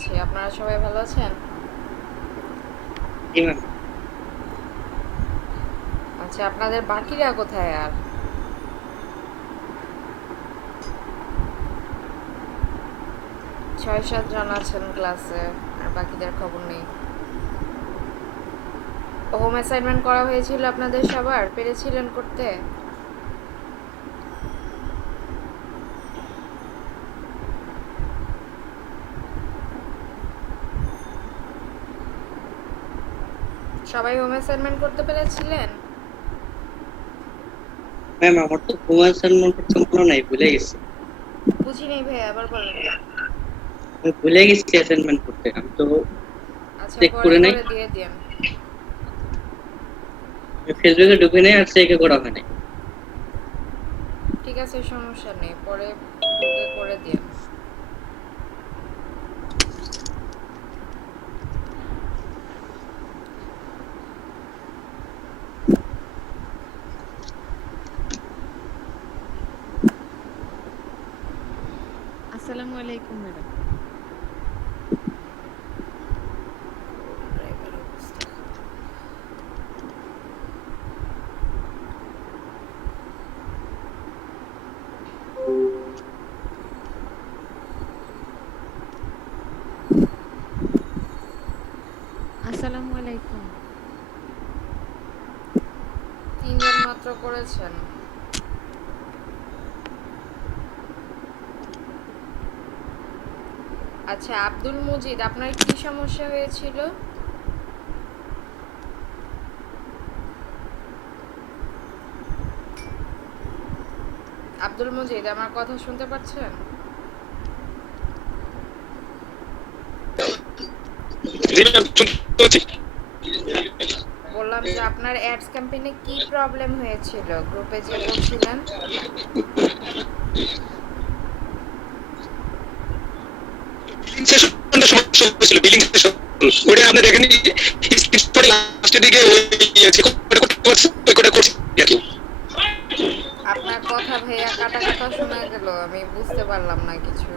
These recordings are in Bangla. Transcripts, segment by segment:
আছি। আপনারা সবাই ভালো আছেন? জি ম্যাম। আচ্ছা, আপনাদের বাকিরা কোথায় আর? ৬-৭ জন আছেন ক্লাসে, আর বাকিদের খবর নেই। হোম অ্যাসাইনমেন্ট করা হয়েছিল আপনাদের সবার? পেরেছিলেন করতে? সবাই হোম অ্যাসাইনমেন্ট করতে পেরেছিলেন? ম্যাম আমার তো হোম অ্যাসাইনমেন্ট করতে মনে নাই, ভুলে গেছি। বুঝি নেই ভাই, আবার বলেন। আমি ভুলে গেছি অ্যাসাইনমেন্ট করতে, আমি তো আচ্ছা, চেক পরে করে নাই। করে দিয়ে দিন। আমি ফেসবুকে ঢুকে নাই আর চেকে করা হয় নাই। ঠিক আছে, সমস্যা নেই, পরে ঢুকে করে দিন। আসসালামু আলাইকুম ম্যাডাম। ড্রাইভার অবস্থা। আসসালামু আলাইকুম। ৩ জন মাত্র করেছেন। আচ্ছা, আব্দুল মজিদ, আপনার কি সমস্যা হয়েছিল? আব্দুল মজিদ, আমার কথা শুনতে পাচ্ছেন? জি ম্যাম, শুনতে পাচ্ছি। বললাম যে আপনার অ্যাডস ক্যাম্পেইনে কি প্রবলেম হয়েছিল গ্রুপে যে বলছিলেন? সেশনটা সমস্যা হয়েছিল, বিলিং সেশন। ওটা আপনি দেখেন স্ক্রিপ্ট লাস্টের দিকে ওই যে কোডটা করতে পারছে ওই কোডটা করছি আর কি। আপনার কথা ভাইয়া কাটা কাটা শোনা গেল, আমি বুঝতে পারলাম না কিছু।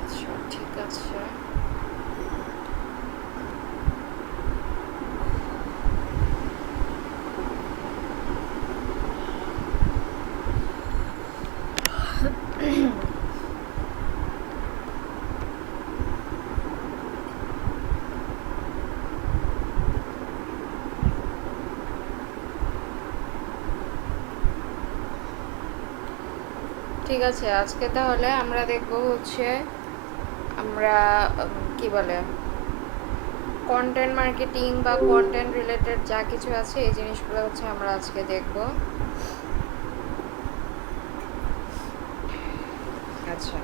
আচ্ছা, ঠিক আছে। ঠিক আছে, আজকে তাহলে আমরা দেখব হচ্ছে আমরা কি বলে কন্টেন্ট মার্কেটিং বা কন্টেন্ট রিলেটেড যা কিছু আছে এই জিনিসগুলো হচ্ছে আমরা আজকে দেখব। আচ্ছা,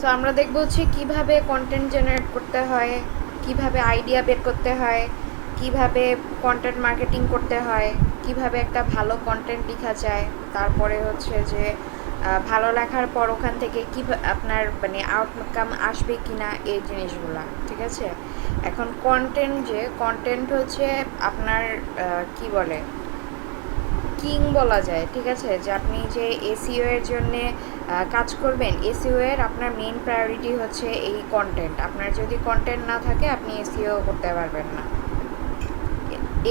সো আমরা দেখব হচ্ছে কিভাবে কন্টেন্ট জেনারেট করতে হয়, কিভাবে আইডিয়া বের করতে হয়, কিভাবে কন্টেন্ট মার্কেটিং করতে হয়, কিভাবে একটা ভালো কন্টেন্ট লেখা যায়, তারপরে হচ্ছে যে ভালো লেখার পর ওখান থেকে কি আপনার মানে আউটকাম আসবে কিনা এই জিনিসগুলা, ঠিক আছে। এখন কন্টেন্ট হচ্ছে আপনার কি বলে কিং বলা যায়, ঠিক আছে। যে আপনি যে এসইও এর জন্যে কাজ করবেন, এসইও এর আপনার মেইন প্রায়োরিটি হচ্ছে এই কন্টেন্ট। আপনার যদি কন্টেন্ট না থাকে আপনি এসইও করতে পারবেন না।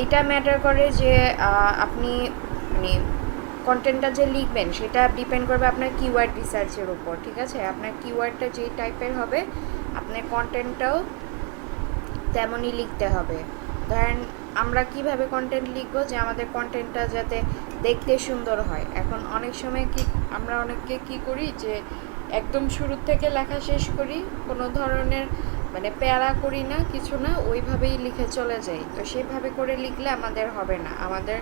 এটা ম্যাটার করে যে আপনি মানে কন্টেন্টটা যে লিখবেন সেটা ডিপেন্ড করবে আপনার কিওয়ার্ড রিসার্চের উপর, ঠিক আছে। আপনার কিওয়ার্ডটা যেই টাইপের হবে আপনার কন্টেন্টটাও তেমনই লিখতে হবে। ধরেন আমরা কিভাবে কন্টেন্ট লিখবো যে আমাদের কন্টেন্টটা যাতে দেখতে সুন্দর হয়। এখন অনেক সময় আমরা অনেকে কি করি যে একদম শুরুর থেকে লেখা শেষ করি, কোনো ধরনের মানে প্যারা করি না, কিছু না, ওইভাবেই লিখে চলে যাই। তো সেভাবে করে লিখলে আমাদের হবে না, আমাদের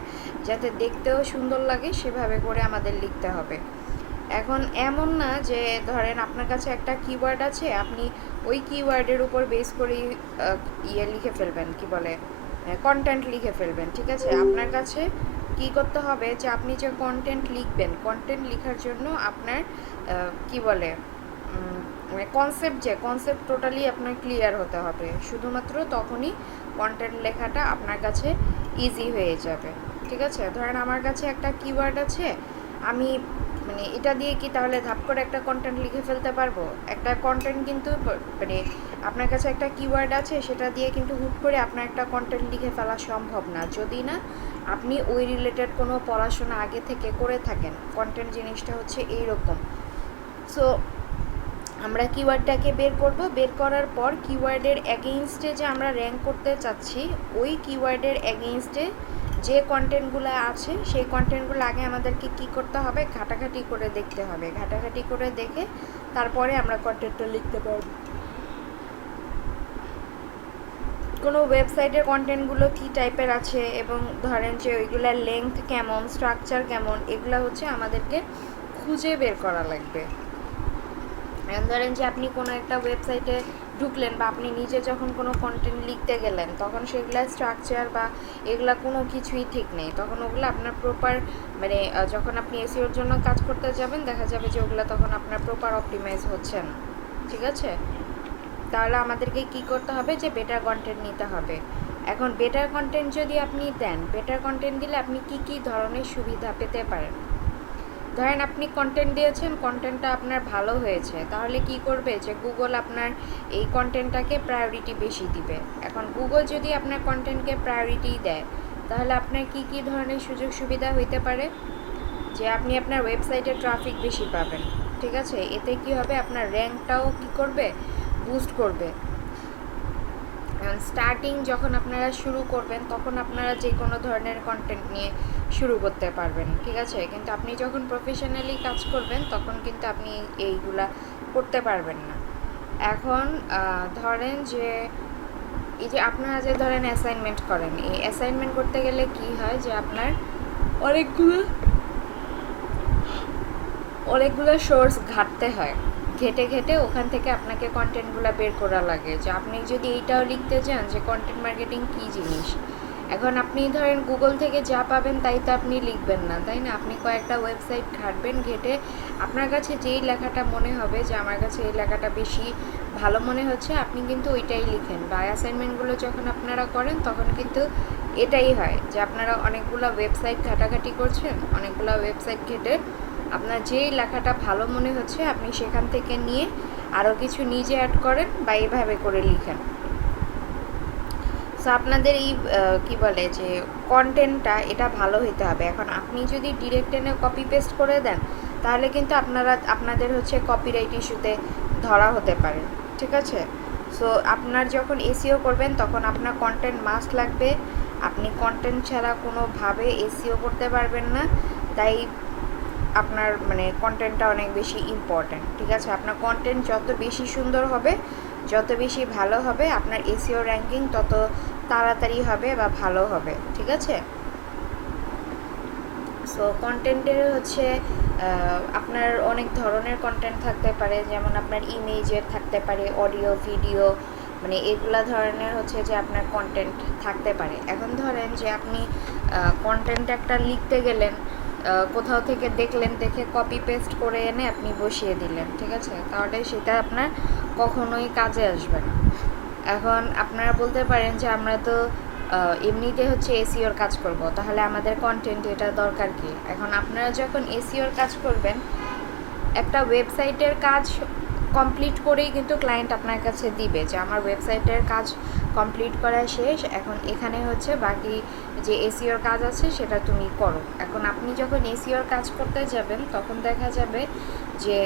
যাতে দেখতেও সুন্দর লাগে সেভাবে করে আমাদের লিখতে হবে। এখন এমন না যে ধরেন আপনার কাছে একটা কিওয়ার্ড আছে, আপনি ওই কিওয়ার্ডের উপর বেস করে লিখে ফেলবেন, কি বলে কন্টেন্ট লিখে ফেলবেন, ঠিক আছে। আপনার কাছে কি করতে হবে যে আপনি যে কন্টেন্ট লিখবেন, কন্টেন্ট লেখার জন্য আপনার কি বলে মানে কনসেপ্ট টোটালি আপনার ক্লিয়ার হতে হবে। শুধুমাত্র তখনই কন্টেন্ট লেখাটা আপনার কাছে ইজি হয়ে যাবে, ঠিক আছে। ধরেন আমার কাছে একটা কিওয়ার্ড আছে, আমি মানে এটা দিয়ে কি তাহলে ধাপ করে একটা কন্টেন্ট লিখে ফেলতে পারবো? একটা কন্টেন্ট কিন্তু মানে আপনার কাছে একটা কিওয়ার্ড আছে, সেটা দিয়ে কিন্তু হুট করে আপনার একটা কন্টেন্ট লিখে ফেলা সম্ভব না, যদি না আপনি ওই রিলেটেড কোনো পড়াশোনা আগে থেকে করে থাকেন। কন্টেন্ট জিনিসটা হচ্ছে এইরকম। সো আমরা কিওয়ার্ডটাকে বের করব, বের করার পর কিওয়ার্ডের অ্যাগেইনস্টে যে আমরা র্যাঙ্ক করতে চাচ্ছি, ওই কিওয়ার্ডের অ্যাগেইনস্টে যে কন্টেন্টগুলো আছে সেই কন্টেন্টগুলো আগে আমাদেরকে কি করতে হবে, ঘাটাঘাটি করে দেখতে হবে। ঘাটাঘাটি করে দেখে তারপরে আমরা কন্টেন্টটা লিখতে পারব। কোনো ওয়েবসাইটের কন্টেন্টগুলো কী টাইপের আছে এবং ধরেন যে ওইগুলোর লেংথ কেমন, স্ট্রাকচার কেমন, এগুলো হচ্ছে আমাদেরকে খুঁজে বের করা লাগবে। ধরেন যে আপনি কোনো একটা ওয়েবসাইটে ঢুকলেন বা আপনি নিজে যখন কোনো কন্টেন্ট লিখতে গেলেন, তখন সেগুলোর স্ট্রাকচার বা এগুলা কোনো কিছুই ঠিক নেই, তখন ওগুলো আপনার প্রপার মানে যখন আপনি এসইওর জন্য কাজ করতে যাবেন দেখা যাবে যে ওগুলো তখন আপনার প্রপার অপটিমাইজ হচ্ছে না, ঠিক আছে। তাহলে আমাদেরকে কি করতে হবে যে বেটার কন্টেন্ট নিতে হবে। এখন বেটার কন্টেন্ট যদি আপনি দেন, বেটার কন্টেন্ট দিলে আপনি কি কি ধরনের সুবিধা পেতে পারেন। ধরেন আপনি কন্টেন্ট দিয়েছেন, কন্টেন্টটা আপনার ভালো হয়েছে, তাহলে কি করবে যে গুগল আপনার এই কন্টেন্টটাকে প্রায়োরিটি বেশি দিবে। এখন গুগল যদি আপনার কন্টেন্টকে প্রায়োরিটি দেয় তাহলে আপনার কি কি ধরনের সুযোগ সুবিধা হইতে পারে, যে আপনি আপনার ওয়েবসাইটে ট্রাফিক বেশি পাবেন, ঠিক আছে। এতে কি হবে, আপনার র্যাঙ্কটাও কি করবে, বুস্ট করবে। স্টার্টিং যখন আপনারা শুরু করবেন তখন আপনারা যে কোনো ধরনের কন্টেন্ট নিয়ে শুরু করতে পারবেন, ঠিক আছে। কিন্তু আপনি যখন প্রফেশনালি কাজ করবেন তখন কিন্তু আপনি এইগুলা করতে পারবেন না। এখন ধরেন যে এই যে আপনারা যে ধরেন অ্যাসাইনমেন্ট করেন, এই অ্যাসাইনমেন্ট করতে গেলে কি হয় যে আপনার অনেকগুলো সোর্স ঘাটতে হয়, ঘেটে ওখান থেকে আপনাকে কন্টেন্টগুলো বের করা লাগে। যে আপনি যদি এইটাও লিখতে চান যে কন্টেন্ট মার্কেটিং কী জিনিস, এখন আপনি ধরেন গুগল থেকে যা পাবেন তাই তো আপনি লিখবেন না, তাই না। আপনি কয়েকটা ওয়েবসাইট ঘাটবেন, ঘেটে আপনার কাছে যেই লেখাটা মনে হবে যে আমার কাছে এই লেখাটা বেশি ভালো মনে হচ্ছে, আপনি কিন্তু ওইটাই লিখেন। বা অ্যাসাইনমেন্টগুলো যখন আপনারা করেন তখন কিন্তু এটাই হয় যে আপনারা অনেকগুলো ওয়েবসাইট ঘাটাঘাটি করছেন, অনেকগুলো ওয়েবসাইট ঘেটে আপনার যেই লেখাটা ভালো মনে হচ্ছে আপনি সেখান থেকে নিয়ে আরও কিছু নিজে অ্যাড করেন বা এইভাবে করে লিখেন। সো আপনাদের এই কি বলে যে কন্টেন্টটা এটা ভালো হইতে হবে। এখন আপনি যদি ডিরেক্ট এনে কপি পেস্ট করে দেন তাহলে কিন্তু আপনাদের হচ্ছে কপিরাইট ইস্যুতে ধরা হতে পারে, ঠিক আছে। সো আপনার যখন এসইও করবেন তখন আপনার কন্টেন্ট মাস্ট লাগবে, আপনি কন্টেন্ট ছাড়া কোনোভাবে এসইও করতে পারবেন না। তাই আপনার মানে কন্টেন্টটা অনেক বেশি ইম্পর্ট্যান্ট, ঠিক আছে? আপনার কন্টেন্ট যত বেশি সুন্দর হবে, যত বেশি ভালো হবে, আপনার এসইও র্যাঙ্কিং তত তাড়াতাড়ি হবে বা ভালো হবে, ঠিক আছে? সো কন্টেন্টের হচ্ছে আপনার অনেক ধরনের কন্টেন্ট থাকতে পারে, যেমন আপনার ইমেজের থাকতে পারে, অডিও ভিডিও, মানে এগুলা ধরনের হচ্ছে যে আপনার কন্টেন্ট থাকতে পারে। এখন ধরেন যে আপনি কন্টেন্ট একটা লিখতে গেলেন, কোথাও থেকে দেখলেন, দেখে কপি পেস্ট করে এনে আপনি বসিয়ে দিলেন, ঠিক আছে? তাহলে সেটা আপনার কখনোই কাজে আসবে না। এখন আপনারা বলতে পারেন যে আমরা তো এমনিতে হচ্ছে এসইওর কাজ করব, তাহলে আমাদের কন্টেন্ট এটা দরকার কি? এখন আপনারা যখন এসইওর কাজ করবেন, একটা ওয়েবসাইটের কাজ কমপ্লিট করেই কিন্তু ক্লায়েন্ট আপনার কাছে দিবে যে আমার ওয়েবসাইটের কাজ কমপ্লিট করা শেষ, এখন এখানে হচ্ছে বাকি যে এসইওর কাজ আছে সেটা তুমি করো। এখন আপনি যখন এসইওর কাজ করতে যাবেন তখন দেখা যাবে যে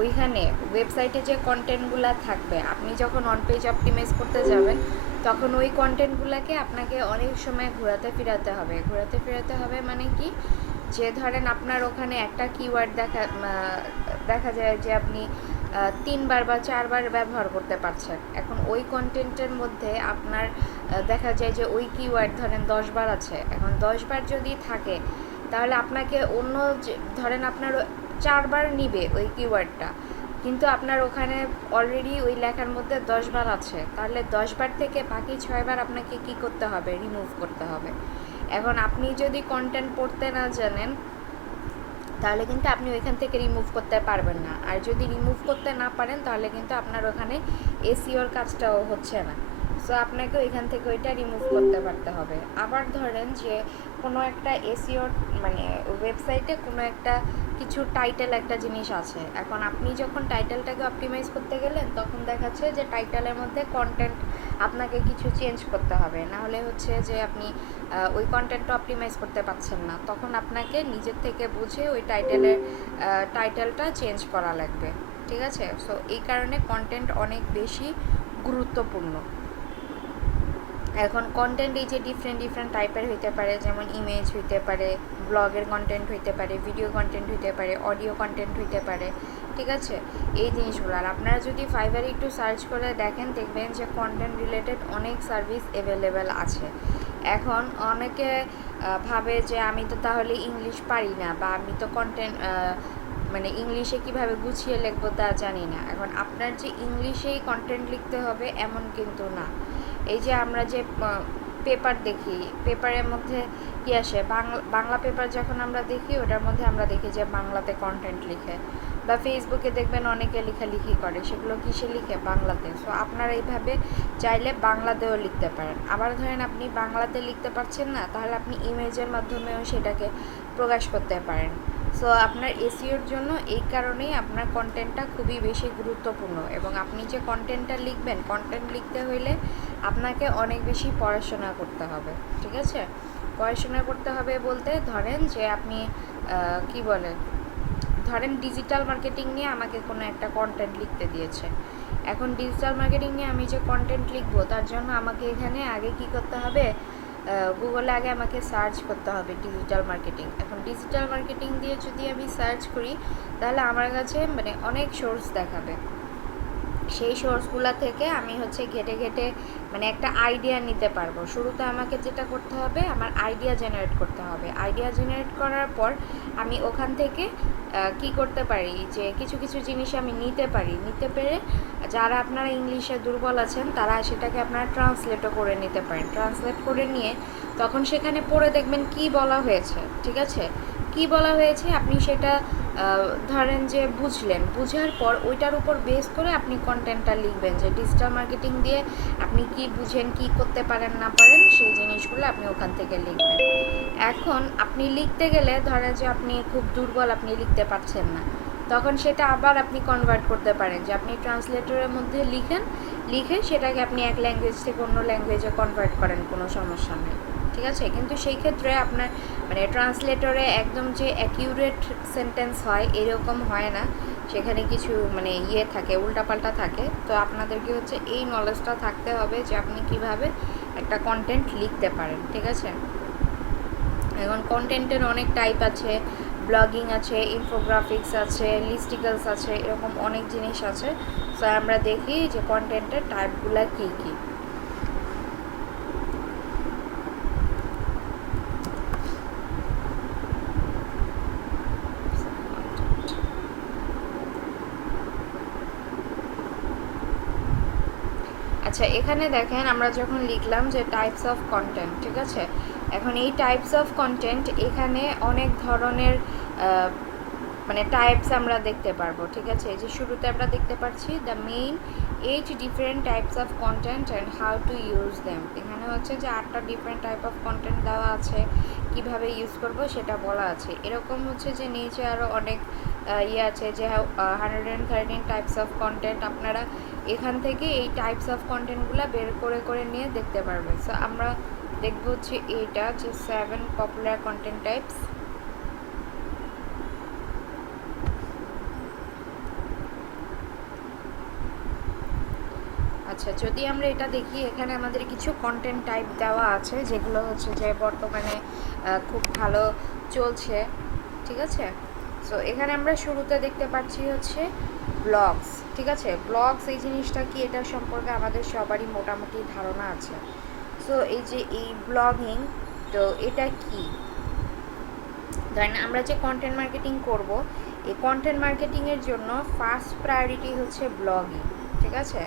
ওইখানে ওয়েবসাইটে যে কন্টেন্টগুলো থাকবে, আপনি যখন অন পেজ অপটিমাইজ করতে যাবেন তখন ওই কন্টেন্টগুলোকে আপনাকে অনেক সময় ঘোরাতে ফেরাতে হবে মানে কি, যে ধরেন আপনার ওখানে একটা কিওয়ার্ড দেখা যায় যে আপনি 3বার বা 4বার ব্যবহার করতে পারছেন। এখন ওই কন্টেন্টের মধ্যে আপনার দেখা যায় যে ওই কিওয়ার্ড ধরেন 10বার আছে। এখন 10বার যদি থাকে তাহলে আপনাকে অন্য ধরেন আপনার 4বার নিবে ওই কিওয়ার্ডটা, কিন্তু আপনার ওখানে অলরেডি ওই লেখার মধ্যে 10বার আছে, তাহলে 10বার থেকে বাকি 6বার আপনাকে কি করতে হবে? রিমুভ করতে হবে। এখন আপনি যদি কন্টেন্ট পড়তে না জানেন তাহলে কিন্তু আপনি ওইখান থেকে রিমুভ করতে পারবেন না, আর যদি রিমুভ করতে না পারেন তাহলে কিন্তু আপনার ওখানে এসইওর কাজটাও হচ্ছে না। সো আপনাকে ওইখান থেকে ওইটা রিমুভ করতে পারতে হবে। আবার ধরেন যে কোনো একটা এসইওর মানে ওয়েবসাইটে কোনো একটা কিছু টাইটেল একটা জিনিস আছে, এখন আপনি যখন টাইটেলটাকে অপটিমাইজ করতে গেলেন তখন দেখাচ্ছে যে টাইটেলের মধ্যে কন্টেন্ট আপনাকে কিছু চেঞ্জ করতে হবে, না হলে হচ্ছে যে আপনি ওই কন্টেন্টটা অপটিমাইজ করতে পারছেন না, তখন আপনাকে নিজের থেকে বুঝে ওই টাইটেলটা চেঞ্জ করা লাগবে, ঠিক আছে? সো এই কারণে কন্টেন্ট অনেক বেশি গুরুত্বপূর্ণ। এখন কন্টেন্ট এই যে ডিফারেন্ট টাইপের হইতে পারে, যেমন ইমেজ হইতে পারে, ব্লগের কন্টেন্ট হইতে পারে, ভিডিও কন্টেন্ট হইতে পারে, অডিও কন্টেন্ট হইতে পারে, ঠিক আছে? এই জিনিসগুলো আর আপনারা যদি ফাইবারে একটু সার্চ করে দেখেন দেখবেন যে কন্টেন্ট রিলেটেড অনেক সার্ভিস অ্যাভেলেবেল আছে। এখন অনেকে ভাবে যে আমি তো তাহলে ইংলিশ পারি না, বা আমি তো কন্টেন্ট মানে ইংলিশে কিভাবে গুছিয়ে লিখবো তা জানি না। এখন আপনার যে ইংলিশেই কন্টেন্ট লিখতে হবে এমন কিন্তু না। এই যে আমরা যে পেপার দেখি, পেপারের মধ্যে কি আসে, বাংলা পেপার যখন আমরা দেখি ওটার মধ্যে আমরা দেখি যে বাংলাতে কন্টেন্ট লিখে, বা ফেসবুকে দেখবেন অনেকে লেখালেখি করে, সেগুলো কিসে লিখে? বাংলাতে। সো আপনারা এইভাবে চাইলে বাংলাতেও লিখতে পারেন। আবার ধরেন আপনি বাংলাতে লিখতে পারছেন না, তাহলে আপনি ইমেজের মাধ্যমেও সেটাকে প্রকাশ করতে পারেন। সো আপনার এসইওর জন্য এই কারণেই আপনার কন্টেন্টটা খুবই বেশি গুরুত্বপূর্ণ, এবং আপনি যে কন্টেন্টটা লিখবেন, কন্টেন্ট লিখতে হইলে আপনাকে অনেক বেশি পড়াশোনা করতে হবে, ঠিক আছে? পড়াশোনা করতে হবে বলতে ধরেন যে আপনি কি বলে, ধরেন ডিজিটাল মার্কেটিং নিয়ে আমাকে কোনো একটা কন্টেন্ট লিখতে দিয়েছে। এখন ডিজিটাল মার্কেটিং নিয়ে আমি যে কন্টেন্ট লিখবো তার জন্য আমাকে এখানে আগে কি করতে হবে? গুগলে আগে আমাকে সার্চ করতে হবে ডিজিটাল মার্কেটিং। এখন ডিজিটাল মার্কেটিং দিয়ে যদি আমি সার্চ করি তাহলে আমার কাছে মানে অনেক সোর্স দেখাবে। সেই সোর্সগুলো থেকে আমি হচ্ছে ঘেটে মানে একটা আইডিয়া নিতে পারবো। শুরুতে আমাকে যেটা করতে হবে, আমার আইডিয়া জেনারেট করতে হবে। আইডিয়া জেনারেট করার পর আমি ওখান থেকে কি করতে পারি, যে কিছু জিনিস আমি নিতে পেরে যারা আপনারা ইংলিশে দুর্বল আছেন তারা সেটাকে আপনারা ট্রান্সলেটও করে নিতে পারেন। ট্রান্সলেট করে নিয়ে তখন সেখানে পড়ে দেখবেন কি বলা হয়েছে, ঠিক আছে? কি বলা হয়েছে আপনি সেটা ধরেন যে বুঝলেন, বুঝার পর ওইটার উপর বেস করে আপনি কন্টেন্টটা লিখবেন যে ডিজিটাল মার্কেটিং দিয়ে আপনি কি বুঝেন, কি করতে পারেন না পারেন, সেই জিনিসগুলো আপনি ওখান থেকে লিখবেন। এখন আপনি লিখতে গেলে ধরেন যে আপনি খুব দুর্বল, আপনি লিখতে পারছেন না, তখন সেটা আবার আপনি কনভার্ট করতে পারেন যে আপনি ট্রান্সলেটরের মধ্যে লিখে সেটাকে আপনি এক ল্যাঙ্গুয়েজ থেকে অন্য ল্যাঙ্গুয়েজে কনভার্ট করেন, কোনো সমস্যা নেই, ঠিক আছে? কিন্তু সেই ক্ষেত্রে আপনার মানে ট্রান্সলেটরে একদম যে অ্যাকিউরেট সেন্টেন্স হয় এরকম হয় না, সেখানে কিছু মানে থাকে, উল্টাপাল্টা থাকে। তো আপনাদেরকে হচ্ছে এই নলেজটা থাকতে হবে যে আপনি কিভাবে একটা কন্টেন্ট লিখতে পারেন, ঠিক আছে? এখন কন্টেন্টের অনেক টাইপ আছে, ব্লগিং আছে, ইনফোগ্রাফিক্স আছে, লিস্টিক্যালস আছে, এরকম অনেক জিনিস আছে। সো আমরা দেখি যে কন্টেন্টের টাইপগুলো কী কী। আচ্ছা, এখানে দেখেন আমরা যখন লিখলাম যে টাইপস অফ কন্টেন্ট, ঠিক আছে, এখন এই টাইপস অফ কন্টেন্ট এখানে অনেক ধরনের মানে টাইপস আমরা দেখতে পারবো, ঠিক আছে। এই যে শুরুতে আমরা দেখতে পাচ্ছি the main 8 different types of content and how to use them. এখানে হচ্ছে যে 8টা ডিফারেন্ট টাইপ অফ কন্টেন্ট দেওয়া আছে, কিভাবে ইউজ করব সেটা বলা আছে। এরকম হচ্ছে যে নিচে আরও অনেক ইয়ে আছে যে 113 টাইপস অফ কন্টেন্ট। আপনারা এখান থেকে এই টাইপস অফ কন্টেন্টগুলো বের করে করে নিয়ে দেখতে পারবেন। সো আমরা দেখবো হচ্ছে এইটা যে 7 পপুলার কন্টেন্ট টাইপস। আচ্ছা, যদি আমরা এটা দেখি, এখানে আমাদের কিছু কন্টেন্ট টাইপ দেওয়া আছে যেগুলো হচ্ছে যে বর্তমানে খুব ভালো চলছে, ঠিক আছে। সো এখানে আমরা শুরুতে দেখতে পাচ্ছি হচ্ছে ব্লগস, ঠিক আছে। ব্লগস এই জিনিসটা কি, এটা সম্পর্কে আমাদের সবারই মোটামুটি ধারণা আছে। সো এই যে এই ব্লগিং, তো এটা কি, ধরেন আমরা যে কন্টেন্ট মার্কেটিং করব, এই কন্টেন্ট মার্কেটিংয়ের জন্য ফার্স্ট প্রায়োরিটি হচ্ছে ব্লগিং, ঠিক আছে।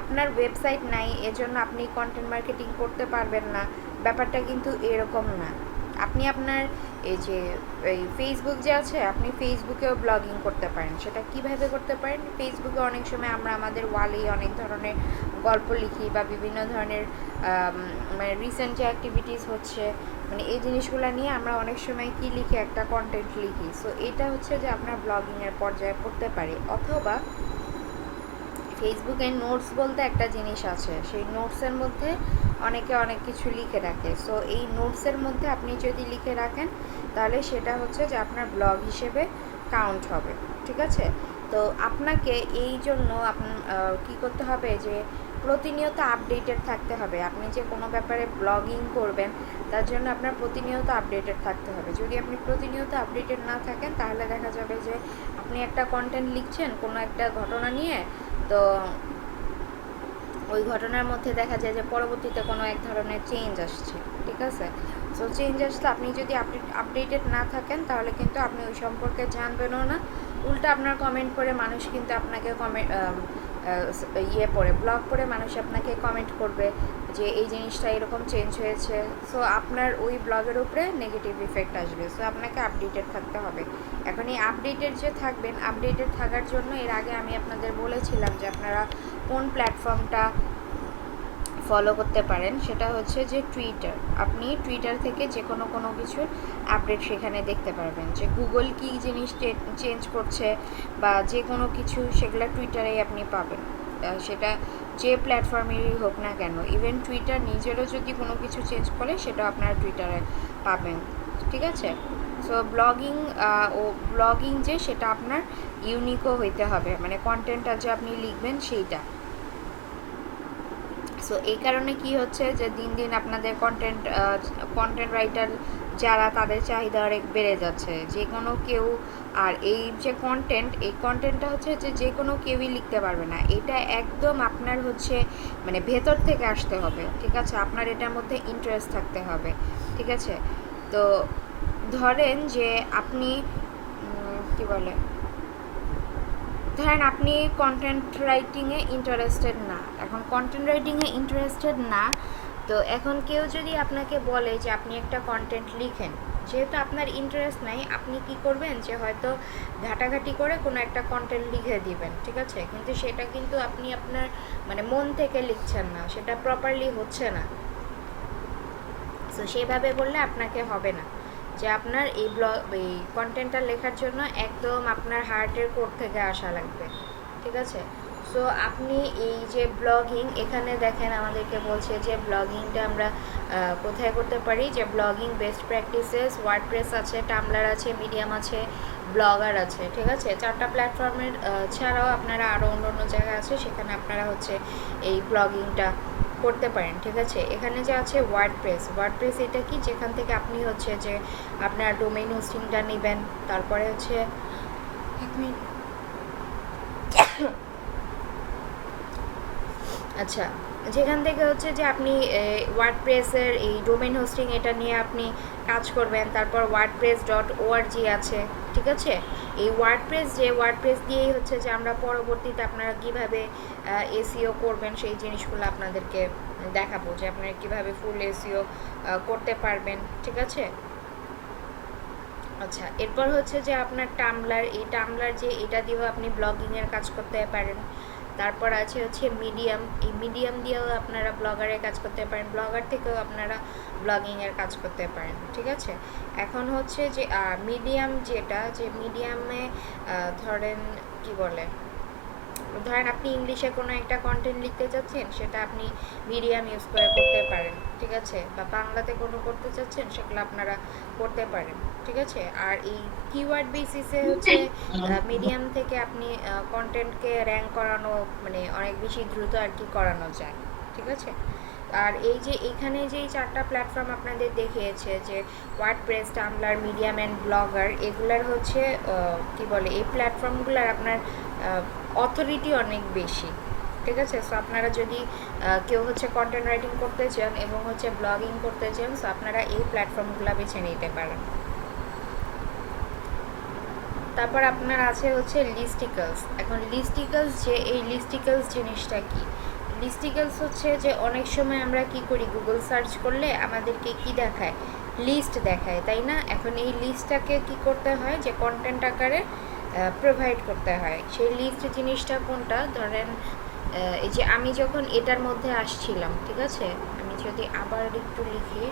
আপনার ওয়েবসাইট নাই, এজন্য আপনি কন্টেন্ট মার্কেটিং করতে পারবেন না, ব্যাপারটা কিন্তু এরকম না। আপনি আপনার এই যে এই ফেসবুক যে আছে, আপনি ফেসবুকেও ব্লগিং করতে পারেন। সেটা কিভাবে করতে পারেন, ফেসবুকে অনেক সময় আমরা আমাদের ওয়ালেই অনেক ধরনের গল্প লিখি বা বিভিন্ন ধরনের মানে রিসেন্ট যে অ্যাক্টিভিটিস হচ্ছে, মানে এই জিনিসগুলো নিয়ে আমরা অনেক সময় কি লিখি, একটা কন্টেন্ট লিখি। সো এটা হচ্ছে যে আপনার ব্লগিংয়ের পর্যায়ে পড়তে পারে। অথবা ফেসবুকে নোটস বলতে একটা জিনিস আছে, সেই নোটসের মধ্যে অনেকে অনেক কিছু লিখে রাখে। সো এই নোটসের মধ্যে আপনি যদি লিখে রাখেন, তাহলে সেটা হচ্ছে যে আপনার ব্লগ হিসেবে কাউন্ট হবে, ঠিক আছে। তো আপনাকে এই জন্য কী করতে হবে, যে প্রতিনিয়ত আপডেটেড থাকতে হবে। আপনি যে কোনো ব্যাপারে ব্লগিং করবেন, তার জন্য আপনার প্রতিনিয়ত আপডেটেড থাকতে হবে। যদি আপনি প্রতিনিয়ত আপডেটেড না থাকেন, তাহলে দেখা যাবে যে আপনি একটা কন্টেন্ট লিখছেন কোনো একটা ঘটনা নিয়ে, তো ওই ঘটনার মধ্যে দেখা যায় যে পরবর্তীতে কোনো এক ধরনের চেঞ্জ আসছে, ঠিক আছে। সো চেঞ্জ আসলে আপনি যদি আপডেটেড না থাকেন, তাহলে কিন্তু আপনি ওই সম্পর্কে জানবেনও না। উল্টো আপনার কমেন্ট করে মানুষ কিন্তু আপনাকে ব্লগ পড়ে মানুষ আপনাকে কমেন্ট করবে যে এই জিনিসটা এরকম চেঞ্জ হয়েছে। সো আপনার ওই ব্লগের উপরে নেগেটিভ ইফেক্ট আসবে। সো আপনাকে আপডেটেড থাকতে হবে। এখন এই আপডেটেড যে থাকবেন, আপডেটেড থাকার জন্য এর আগে আমি আপনাদের বলেছিলাম যে আপনারা কোন প্ল্যাটফর্মটা ফলো করতে পারেন। সেটা হচ্ছে যে টুইটার। আপনি টুইটার থেকে যে কোনো কিছুর আপডেট সেখানে দেখতে পারবেন, যে গুগল কী জিনিস চেঞ্জ করছে বা যে কোনো কিছু, সেগুলো টুইটারেই আপনি পাবেন। সেটা যে প্ল্যাটফর্মেরই হোক না কেন, ইভেন টুইটার নিজেরও যদি কোনো কিছু চেঞ্জ করে, সেটাও আপনারা টুইটারে পাবেন, ঠিক আছে। সো ব্লগিং যে সেটা আপনার ইউনিকও হইতে হবে, মানে কন্টেন্টটা যে আপনি লিখবেন সেইটা। সো এই কারণে কি হচ্ছে যে দিন দিন আপনাদের কন্টেন্ট রাইটার যারা, তাদের চাহিদা অনেক বেড়ে যাচ্ছে। যে কোনো কেউ, আর এই যে এই কন্টেন্টটা হচ্ছে যে কোনো কেউই লিখতে পারবে না। এটা একদম আপনার হচ্ছে মানে ভেতর থেকে আসতে হবে, ঠিক আছে। আপনার এটার মধ্যে ইন্টারেস্ট থাকতে হবে, ঠিক আছে। তো ধরেন যে আপনি ধরেন আপনি কন্টেন্ট রাইটিংয়ে ইন্টারেস্টেড না। এখন কন্টেন্ট রাইটিংয়ে ইন্টারেস্টেড না, তো এখন কেউ যদি আপনাকে বলে যে আপনি একটা কন্টেন্ট লিখেন, যেহেতু আপনার ইন্টারেস্ট নাই, আপনি কি করবেন, যে হয়তো ঘাটাঘাটি করে কোনো একটা কন্টেন্ট লিখে দিবেন, ঠিক আছে। কিন্তু সেটা কিন্তু আপনি আপনার মানে মন থেকে লিখছেন না, সেটা প্রপারলি হচ্ছে না। সো সেভাবে বললে আপনাকে হবে না, যে আপনার এই কন্টেন্টটা লেখার জন্য একদম আপনার হার্টের কোর থেকে আসা লাগবে, ঠিক আছে। সো আপনি এই যে ব্লগিং, এখানে দেখেন আমাদেরকে বলছে যে ব্লগিংটা আমরা কোথায় করতে পারি, যে ব্লগিং বেস্ট প্র্যাকটিসেস, ওয়ার্ডপ্রেস আছে, টামলার আছে, মিডিয়াম আছে, ব্লগার আছে, ঠিক আছে? 4টা প্ল্যাটফর্মের ছাড়াও আপনারা আরও অন্য অন্য জায়গা আছে, সেখানে আপনারা হচ্ছে এই ব্লগিংটা করতে পারেন, ঠিক আছে? এখানে যে আছে ওয়ার্ডপ্রেস এটা কি, যেখান থেকে আপনি হচ্ছে যে আপনার ডোমেইন হোস্টিংটা নেবেন, তারপরে হচ্ছে এক মিনিট, আচ্ছা, যেখান থেকে হচ্ছে যে আপনি ওয়ার্ডপ্রেসের এই ডোমেইন হোস্টিং এটা নিয়ে আপনি কাজ করবেন। তারপর wordpress.org আছে, ঠিক আছে? এই ওয়ার্ডপ্রেস দিয়েই হচ্ছে যে আমরা পরবর্তীতে আপনারা কীভাবে এসইও করবেন সেই জিনিসগুলো আপনাদেরকে দেখাবো, যে আপনারা কীভাবে ফুল এসইও করতে পারবেন, ঠিক আছে? আচ্ছা, এরপর হচ্ছে যে আপনার টামলার, এই টামলার যে এটা দিয়েও আপনি ব্লগিংয়ের কাজ করতে পারেন। তারপর আছে হচ্ছে মিডিয়াম, এই মিডিয়াম দিয়েও আপনারা ব্লগারের কাজ করতে পারেন, ব্লগার থেকেও আপনারা ব্লগিংয়ের কাজ করতে পারেন, ঠিক আছে? এখন হচ্ছে যে মিডিয়াম, যেটা যে মিডিয়ামে ধরেন কি বলে, ধরেন আপনি ইংলিশে কোনো একটা কন্টেন্ট লিখতে চাচ্ছেন, সেটা আপনি মিডিয়াম ইউজ করে করতে পারেন, ঠিক আছে? বা বাংলাতে কোনো করতে চাচ্ছেন, সেগুলো আপনারা করতে পারেন, ঠিক আছে? আর এই কিওয়ার্ড বেসিসে হচ্ছে মিডিয়াম থেকে আপনি কন্টেন্টকে র্যাঙ্ক করানো মানে অনেক বেশি দ্রুত আর কি করানো যায়, ঠিক আছে? আর এই যে এখানে যে 4টা প্ল্যাটফর্ম আপনাদের দেখিয়েছে, যে ওয়ার্ডপ্রেস, টামলার, মিডিয়াম অ্যান্ড ব্লগার, এগুলার হচ্ছে কি বলে, এই প্ল্যাটফর্মগুলোর আপনার অথরিটি অনেক বেশি, ঠিক আছে? সো আপনারা যদি কেউ হচ্ছে কন্টেন্ট রাইটিং করতে চান এবং হচ্ছে ব্লগিং করতে চান, সো আপনারা এই প্ল্যাটফর্মগুলো বেছে নিতে পারেন। তারপর আপনার আছে হচ্ছে লিস্টিকলস। এখন লিস্টিকলস, যে এই লিস্টিকলস জিনিসটা কি? লিস্টিকলস হচ্ছে যে অনেক সময় আমরা কি করি, গুগল সার্চ করলে আমাদেরকে কি দেখায়, লিস্ট দেখায়, তাই না? এখন এই লিস্টটাকে কি করতে হয়, যে কন্টেন্ট আকারে প্রোভাইড করতে হয়। সেই লিস্ট জিনিসটা কোনটা, ধরেন এই যে আমি যখন এটার মধ্যে আসছিলাম, ঠিক আছে? আমি যদি আবার একটু লিখি,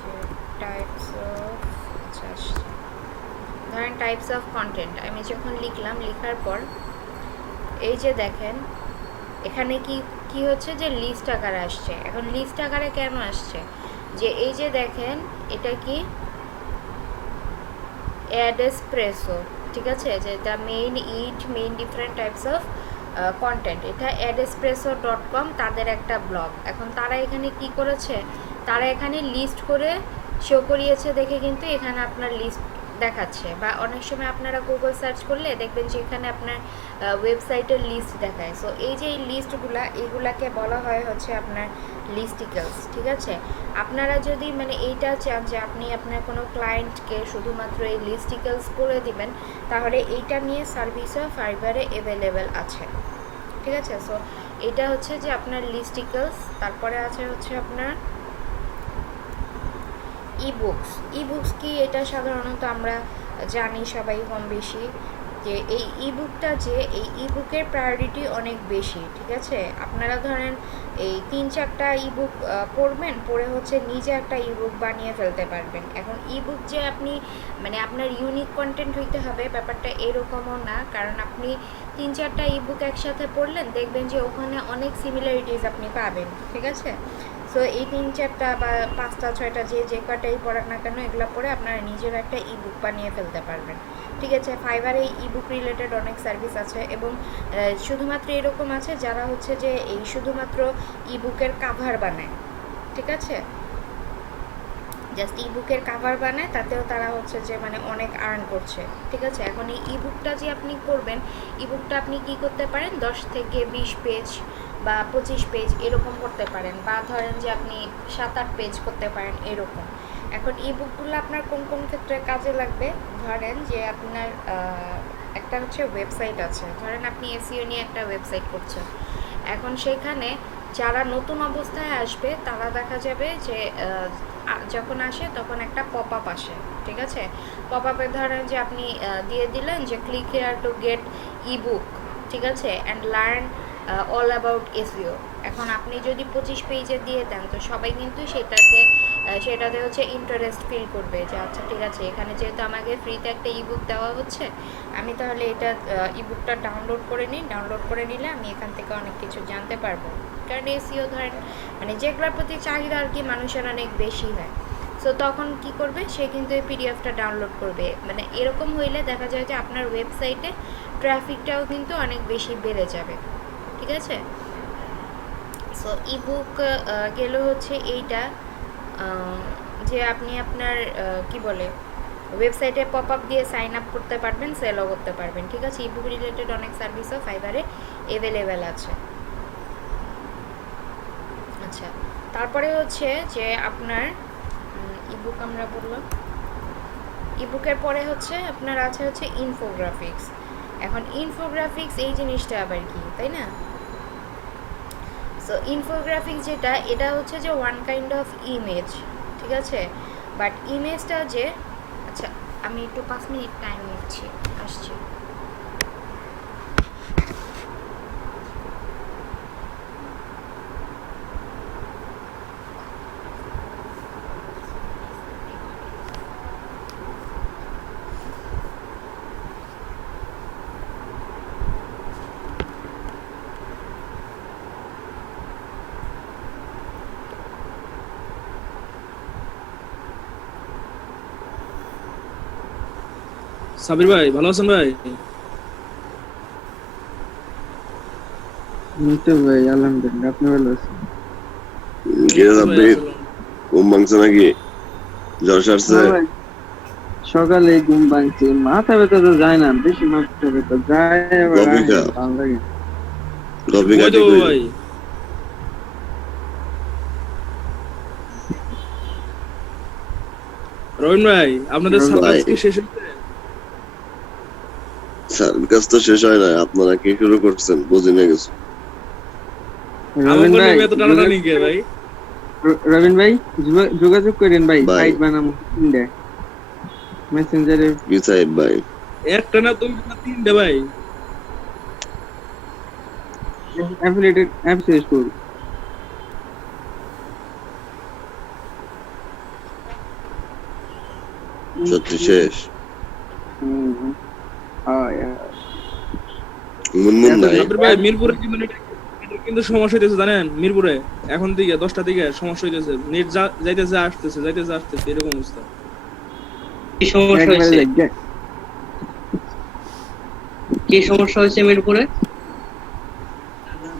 যে টাইপস অফ, আচ্ছা ধরেন টাইপস অফ কন্টেন্ট আমি যখন লিখলাম, লেখার পর এই যে দেখেন এখানে কি কি হচ্ছে, যে লিস্ট আকারে আসছে। এখন লিস্ট আকারে কেন আসছে, যে এই যে দেখেন এটা কি অ্যাডেসপ্রেসো, ঠিক আছে? যে the main different types of content, এটা adespresso.com তাদের একটা ব্লগ। এখন তারা এখানে কি করেছে, তারা এখানে লিস্ট করে শো করিয়েছে দেখে কিন্তু এখানে আপনার লিস্ট দেখাচ্ছে। বা অনেক সময় আপনারা গুগল সার্চ করলে দেখবেন যে এখানে আপনার ওয়েবসাইটের লিস্ট দেখায়। সো এই যে এই লিস্টগুলা, এইগুলাকে বলা হয় হচ্ছে আপনার লিস্টিকলস, ঠিক আছে? আপনারা যদি মানে এইটা চান যে আপনি আপনার কোনো ক্লায়েন্টকে শুধুমাত্র এই লিস্টিকলস করে দিবেন, তাহলে এইটা নিয়ে সার্ভিসও ফাইবারে অ্যাভেলেবেল আছে, ঠিক আছে? সো এটা হচ্ছে যে আপনার লিস্টিকলস। তারপরে আছে হচ্ছে আপনার ইবুকস কি, এটা সাধারণত আমরা জানি সবাই কম বেশি, যে এই ইবুকটা, যে এই ইবুকের প্রায়োরিটি অনেক বেশি, ঠিক আছে? আপনারা ধরেন এই 3-4টা ইবুক পড়বেন, পড়ে হচ্ছে নিজে একটা ইবুক বানিয়ে ফেলতে পারবেন। এখন ইবুক যে আপনি মানে আপনার ইউনিক কন্টেন্ট হইতে হবে, ব্যাপারটা এরকমও না। কারণ আপনি 3-4টা ইবুক একসাথে পড়লেন, দেখবেন যে ওখানে অনেক সিমিলারিটিস আপনি পাবেন, ঠিক আছে? সো এই 3-4টা বা 5টা-6টা যে কটাই পড়াক না কেন, এগুলো পড়ে আপনারা নিজের একটা ইবুক বানিয়ে ফেলতে পারবেন, ঠিক আছে? ফাইবারে ইবুক রিলেটেড অনেক সার্ভিস আছে, এবং শুধুমাত্র এরকম আছে যারা হচ্ছে যে এই শুধুমাত্র ইবুকের কাভার বানায়, ঠিক আছে? জাস্ট ইবুকের কাভার বানায়, তাতেও তারা হচ্ছে যে মানে অনেক আর্ন করছে, ঠিক আছে? এখন এই ইবুকটা যে আপনি করবেন, ইবুকটা আপনি কি করতে পারেন, 10 থেকে 20 পেজ বা 25 পেজ এরকম করতে পারেন, বা ধরেন যে আপনি 7-8 পেজ করতে পারেন এরকম। এখন ইবুকগুলো আপনার কোন কোন ক্ষেত্রে কাজে লাগবে, ধরেন যে আপনার একটা হচ্ছে ওয়েবসাইট আছে, ধরেন আপনি এসইও নিয়ে একটা ওয়েবসাইট করছেন। এখন সেখানে যারা নতুন অবস্থায় আসবে, তারা দেখা যাবে যে যখন আসে তখন একটা পপ আপ আসে, ঠিক আছে? পপ আপে ধরেন যে আপনি দিয়ে দিলেন যে click here to get ebook, ঠিক আছে, and learn all about SEO. এখন আপনি যদি 25 পেজে দিয়ে দেন, তো সবাই কিন্তু সেটাতে হচ্ছে ইন্টারেস্ট ফিল করবে, যে আচ্ছা ঠিক আছে, এখানে যেহেতু আমাকে ফ্রিতে একটা ইবুক দেওয়া হচ্ছে, আমি তাহলে এটা ইবুকটা ডাউনলোড করে নিই, ডাউনলোড করে নিলে আমি এখান থেকে অনেক কিছু জানতে পারবো। কারণ এসইও ধরেন মানে যেগুলোর প্রতি চাহিদা আর কি মানুষের অনেক বেশি হয়, সো সো তখন কি করবে, সে কিন্তু এই পিডিএফটা ডাউনলোড করবে। মানে এরকম হইলে দেখা যায় যে আপনার ওয়েবসাইটে ট্রাফিকটাও কিন্তু অনেক বেশি বেড়ে যাবে, ঠিক আছে? সো ইবুক গেল হচ্ছে এইটা, যে আপনি আপনার কি বলে ওয়েবসাইটে পপ আপ দিয়ে সাইন আপ করতে পারবেন, সেলও করতে পারবেন, ঠিক আছে? ইবুক রিলেটেড অনেক সার্ভিসও ফাইবারে অ্যাভেলেবেল আছে। আচ্ছা, তারপরে হচ্ছে যে আপনার ইবুক আমরা বললাম, ইবুকের পরে হচ্ছে আপনার আছে হচ্ছে ইনফোগ্রাফিক্স। এখন ইনফোগ্রাফিক্স এই জিনিসটা আবার কি, তাই না? সো ইনফোগ্রাফিক্স যেটা, এটা হচ্ছে যে ওয়ান কাইন্ড অফ ইমেজ, ঠিক আছে? বাট ইমেজটা যে, আচ্ছা আমি একটু 5 মিনিট টাইম নিচ্ছি, আসছি। সাবির ভাই ভালো আছেন ভাই? এই তো ভাই আলহামদুলিল্লাহ, আপনি ভালো আছেন? ঘুম ভাঙছে নাকি? জ্বর সারছে? না ভাই, সকালে ঘুম ভাঙছে, মাথা ব্যথা তো যায় না, বেশি মাথা ব্যথা যায়, আবার কফি আগে খাও। ভালো লাগে। কফি ওই খাইতে তো কই? ভাই, রবিন ভাই আপনাদের রবিন সার্ভিস ভাই। কি শেষ হয়েছে? কাজ তো শেষ হয় না, আপনারা কি শুরু করছেন বুঝি না কিছু। রবিন আমার ভাই, এত টানাটানি কে ভাই? রবিন ভাই যোগাযোগ করেন ভাই, ভাই। সাইট বানাবো মেসেঞ্জারে। কি সাহেব ভাই? একটা না তুমি না তিনটে ভাই। অ্যাফিলিয়েটেড অ্যাপ শেষ করব। সত্যি শেষ? হয় মুনমুন নাই? সাবির ভাই মিরপুরে কিন্তু নেটের কিন্তু সমস্যা হইতেছে জানেন, মিরপুরে এখন থেকে 10টা থেকে সমস্যা হইতেছে, নেট যাইতেছে আসতেছে যাইতেছে আসতেছে এরকম অবস্থা। কি সমস্যা হয়েছে? কি সমস্যা হয়েছে মিরপুরে?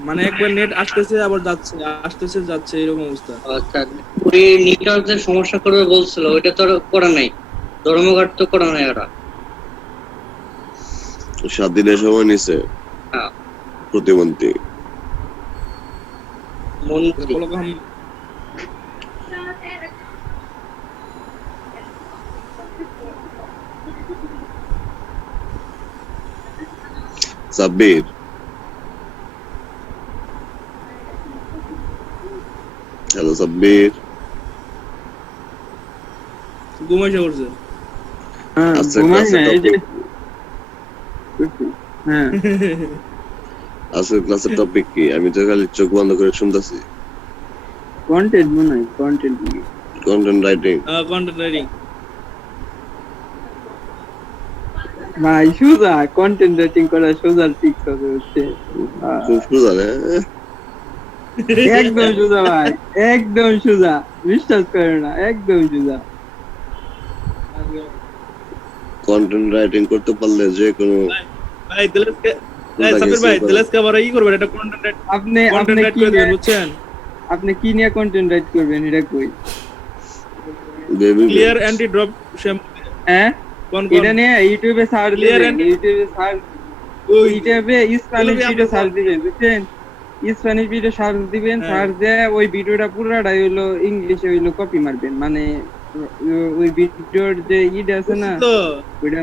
মানে একবার নেট আসতেছে আবার যাচ্ছে, আসতেছে যাচ্ছে এরকম অবস্থা। আচ্ছা, ওই নেটওয়ার্কের সমস্যা করবে বলছিল, ওইটা তো আর করা নাই, ধর্মঘট তো করা নাই ওরা। 7 দিনের সময় নিছে হ্যাঁ, প্রতিমন্ত্রী। মন্ত্রী। সাব্বির, হ্যালো সাব্বির। ঘুমাইছে করছে। হ্যাঁ, আজকে ঘুমাই না, ক্লাসের এই যে টপিক, হ্যাঁ আজকের ক্লাসের টপিক কি? আমি তো খালি চোখ বন্ধ করে শুনতেছি। কন্টেন্ট বানাই, content content writing. Content writing. ভাই, সোজা কন্টেন্ট রাইটিং করা সোজা টিপস হচ্ছে খুব সোজা না? একদম সোজা ভাই, একদম সোজা, বিশ্বাস করে না, একদম সোজা। কন্টেন্ট রাইটিং করতে পারলে যে কোনো ভাই দিলেসকে, ভাই সাবির ভাই দিলেসকে আবার ই করবেন, এটা কন্টেন্ট আপনি কন্টেন্ট রাইট কি করে দিবেন বুঝছেন? আপনি কি নিয়ে কন্টেন্ট রাইট করবেন এটা কই? Baby clear anti drop shampoo. হ্যাঁ, কোন এটা নিয়ে ইউটিউবে সার্চ Clear দিবেন, and- ইউটিউবে সার্চ, ওই ইউটিউবে স্প্যানিশ ওগুলো ভিডিও আপনি সার্চ দিবেন, বুঝছেন? স্প্যানিশ ভিডিও সার্চ দিবেন, হ্যাঁ। সার্চ দিয়ে ওই ভিডিওটা পুরোটাই হইলো ইংলিশে হইলো কপি মারবেন, মানে ওই ভিডিওর যে ইড আছে না, তো ওইটা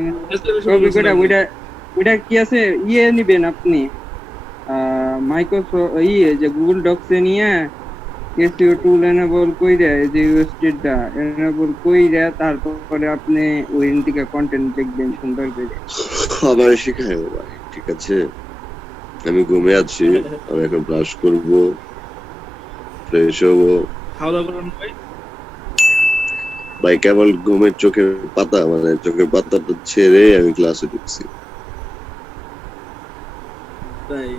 কপি করে ওইটা কি আছে ইয়ে নিবেন আপনি, মাইক্রোসফট যে গুগল ডক্সে নিয়ে এসইও টুল এনেবল কইরা, এই যে ওয়েবসাইটটা এনেবল কইরা, তারপরে আপনি ওই থেকে কন্টেন্ট লিখবেন সুন্দর করে। খাবার শিখায় ভাই, ঠিক আছে? আমি ঘুমিয়ে আছি, আমি এখন ব্রাশ করব, ফ্রেশ হবো। খাওয়া দাওয়া করবেন ভাই? ভাই কেবল ঘুমের চোখের পাতা, মানে চোখের পাতাটা ছেড়ে আমি ক্লাসে ঢুকছি। তাই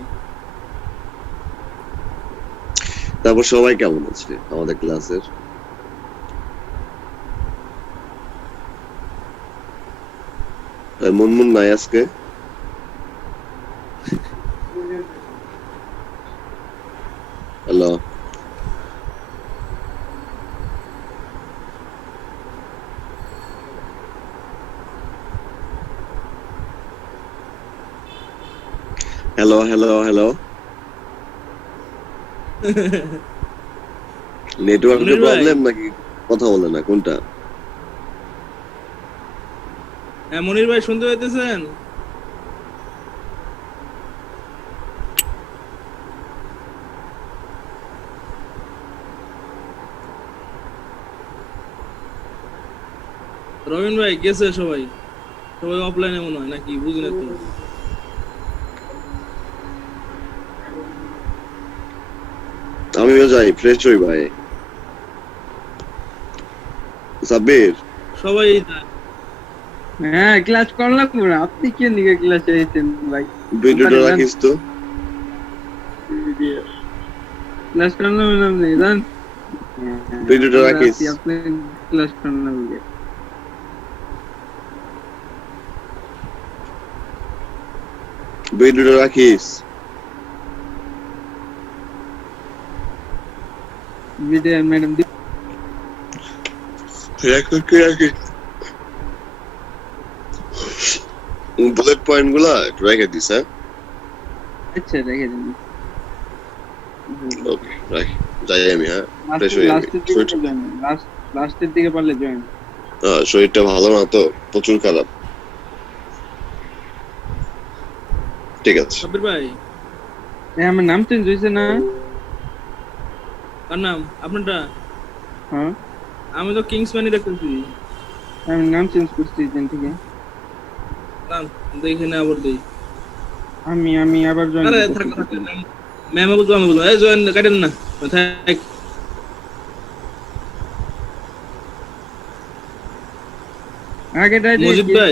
তারপর সবাই কেমন আছে আমাদের ক্লাসের? মুনমুন নাই আজকে? Hello, hello, hello, hello. নেটওয়ার্কের মনির ভাই। প্রবলেম নাকি কথা বলে না, কোনটা? হ্যাঁ মনির ভাই শুনতে পাইতেছেন? রবিন ভাই গেছে সবাই, সবাই অফলাইনে মনে হয় নাকি, বুঝি না তো। আমিও যাই, ফ্রেশ হই ভাই। সাব্বির, সবাই হ্যাঁ ক্লাস করলাম না, আপনি কি নিয়ে ক্লাসে এসেছেন ভাই? ভিডিওটা রাখিস তো। ক্লাস করলাম না আপনি জান? ভিডিওটা রাখিস। আপনি ক্লাস করলাম না। ভিডিওটা রাখিস। ভিডিও ম্যাডাম বুলেট পয়েন্ট গুলা একটু রেখে দিস। হ্যাঁ, আচ্ছা রেখে দিন। ওকে, রাখ। যাই আমি। হ্যাঁ, ফ্রেশ হয়ে যাবি। লাস্টের দিকে পারলে জয়েন। শরীরটা ভালো না তো, প্রচুর খারাপ। ঠিক আছে। সাব্বির ভাই, আমার নাম চেঞ্জ হয়েছে না? কার নাম আপনারটা? হ্যাঁ আমি তো কিংসম্যানই দেখতেছি। আমি নাম চেঞ্জ করছি এখান থেকে। নাম দেখে না আবার দেই। আমি আবার জয়েন আরে থাক থাক, ম্যাম বলবো, আমি বলবো এই জয়েন কাটেন না, থাক। আগে মজিদ ভাই।